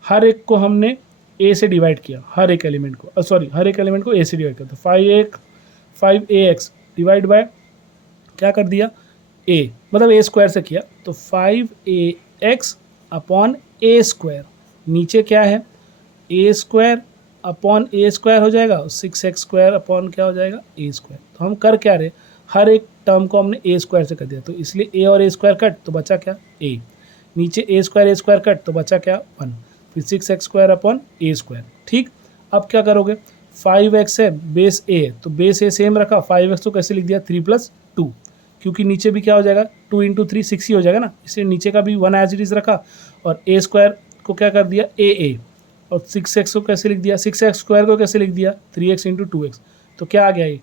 हर एक को हमने a से डिवाइड किया, हर एक एलिमेंट को हर एक एलिमेंट को a से डिवाइड किया, तो 5ax डिवाइड बाय क्या कर दिया a, मतलब a² से किया, तो 5ax अपॉन a², नीचे क्या है a² अपॉन a² हो जाएगा, 6x² अपॉन क्या हो जाएगा a²। तो हम कर क्या रहे, हर एक टर्म को हमने a² से कर दिया, तो इसलिए a और a² कट तो बचा क्या a, नीचे a² कट तो बचा क्या 1, फिर 6x² अपॉन a²। ठीक, अब क्या करोगे 5x है बेस a है, तो बेस a सेम रखा, 5x तो कैसे लिख दिया 3 + 2, क्योंकि नीचे भी क्या हो जाएगा 2 इंटू 3 6 ही हो जाएगा ना, इसलिए नीचे का भी 1 एज इट इज़ रखा और a² को क्या कर दिया a और 6x को कैसे लिख दिया 6x² को कैसे लिख दिया 3x इंटू 2x, तो क्या आ गया ये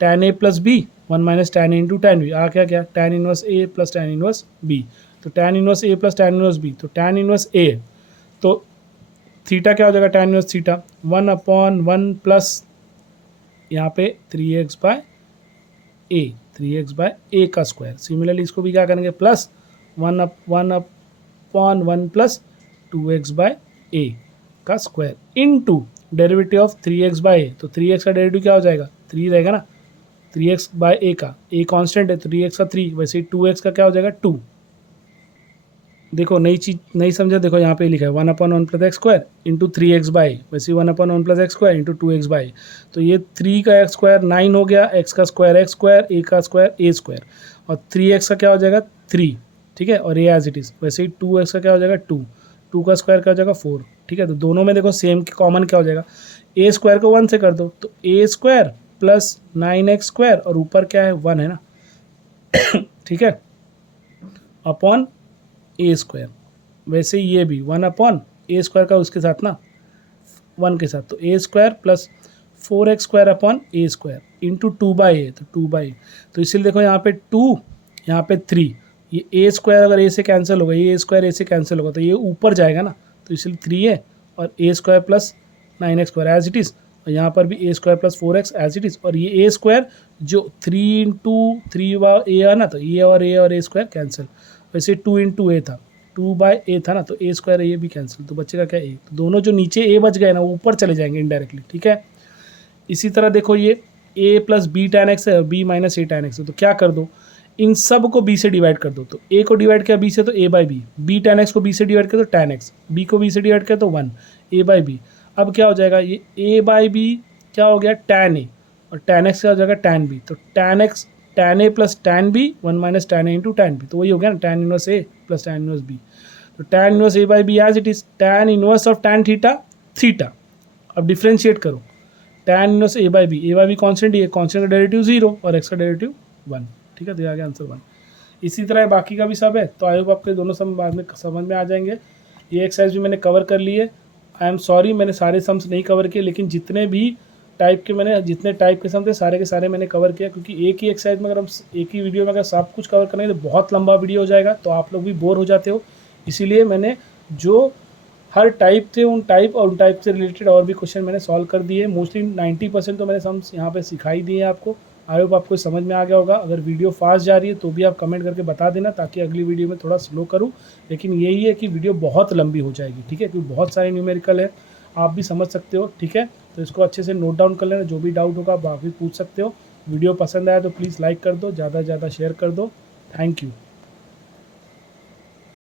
tan a plus b 1 minus tan a into tan b, आ क्या tan inverse a plus tan inverse b, तो tan inverse a plus tan inverse b, तो tan इनवर्स a है, तो थीटा क्या हो जाएगा tan inverse theta 1 upon 1 plus यहाँ पे 3x बाय a का स्क्वायर। सिमिलरली इसको भी क्या करेंगे plus 1 upon 1 plus 2x by a का square into derivative of 3x by a, तो 3x का डेरिवेटिव क्या हो जाएगा 3 रहेगा ना, 3x बाय a का a कांस्टेंट है तो 3x का 3, वैसे ही 2x का क्या हो जाएगा 2। देखो नई चीज नहीं समझा, देखो यहाँ पे लिखा है 1 upon 1 plus x² into 3x by, वैसे 1 upon 1 plus x² into 2x by, तो ये 3 का x² 9 हो गया, x का स्क्वायर x², a का स्क्वायर a², और 3x का क्या हो जाएगा 3, ठीक है, और ये एज इट इज़, वैसे ही 2x का क्या हो जाएगा 2, 2 का स्क्वायर क्या हो जाएगा 4, ठीक है। तो दोनों में देखो सेम कॉमन क्या हो जाएगा, a² को 1 से कर दो तो a² प्लस 9x² और ऊपर क्या है 1 है ना ठीक है, अपॉन a², वैसे ये भी 1 अपॉन a² का उसके साथ ना 1 के साथ, तो a² plus 4x² upon a² into 2/a, तो 2/a, तो इसलिए देखो यहाँ पे 2 यहाँ पे 3, ये a² अगर a से कैंसिल होगा, ये a² a से कैंसिल होगा तो ये ऊपर जाएगा ना, तो इसलिए 3 है और a² plus 9x² as it is, और यहाँ पर भी a² plus 4x as it is, और ये a² जो 3 इंटू 3a है ना, तो ये और a² कैंसिल, वैसे 2 इंटू a था 2/a था ना, तो a² ये भी कैंसिल, तो बचेगा क्या a, तो दोनों जो नीचे a बच गए ना वो ऊपर चले जाएंगे इनडायरेक्टली, ठीक है। इसी तरह देखो ये a plus b tan x है, b minus a tan x है, तो क्या कर दो इन सब को b से डिवाइड कर दो, तो a को डिवाइड किया b से तो a/b, b tan x को b से डिवाइड किया तो tan x, b को b से डिवाइड किया तो 1 a/b, अब क्या हो जाएगा ये a/b क्या हो गया tan a और tan x क्या हो जाएगा tan b, तो tan a plus tan b 1 minus tan a into tan b, तो वही हो गया ना tan inverse a plus tan inverse b, तो tan inverse a/b as it is tan inverse of tan theta. अब differentiate करो tan inverse a/b constant ही है, कांस्टेंट का डेरिवेटिव 0 और x का डेरिवेटिव 1, ठीक है, तो आ गया आंसर 1। इसी तरह बाकी का भी सब है, तो आई होप आपके दोनों सम बाद में समझ में आ जाएंगे। ये एक्सरसाइज भी मैंने कवर कर ली है, आई एम सॉरी मैंने सारे सम्स नहीं कवर किए, लेकिन जितने भी टाइप के मैंने जितने टाइप के सम थे सारे के सारे मैंने कवर किया, क्योंकि एक ही एक्सरसाइज में अगर हम एक ही वीडियो में अगर सब कुछ कवर करेंगे तो बहुत लंबा वीडियो हो जाएगा, तो आप लोग भी बोर हो जाते हो। इसीलिए मैंने जो हर टाइप थे उन टाइप और उन टाइप से रिलेटेड और भी क्वेश्चन मैंने सॉल्व कर दिए। मोस्टली 90% तो मैंने सम्स यहाँ पे सिखाई दिए आपको। आई होप आपको समझ में आ गया होगा। अगर वीडियो फास्ट जा रही है तो भी आप कमेंट करके बता देना, ताकि अगली वीडियो में थोड़ा स्लो करूँ। लेकिन यही है कि वीडियो बहुत लंबी हो जाएगी, ठीक है, क्योंकि बहुत सारे न्यूमेरिकल है, आप भी समझ सकते हो, ठीक है। तो इसको अच्छे से नोट डाउन कर लेना, जो भी डाउट होगा आप वापस पूछ सकते हो। वीडियो पसंद आया तो प्लीज़ लाइक कर दो, ज़्यादा से ज़्यादा शेयर कर दो। Thank you.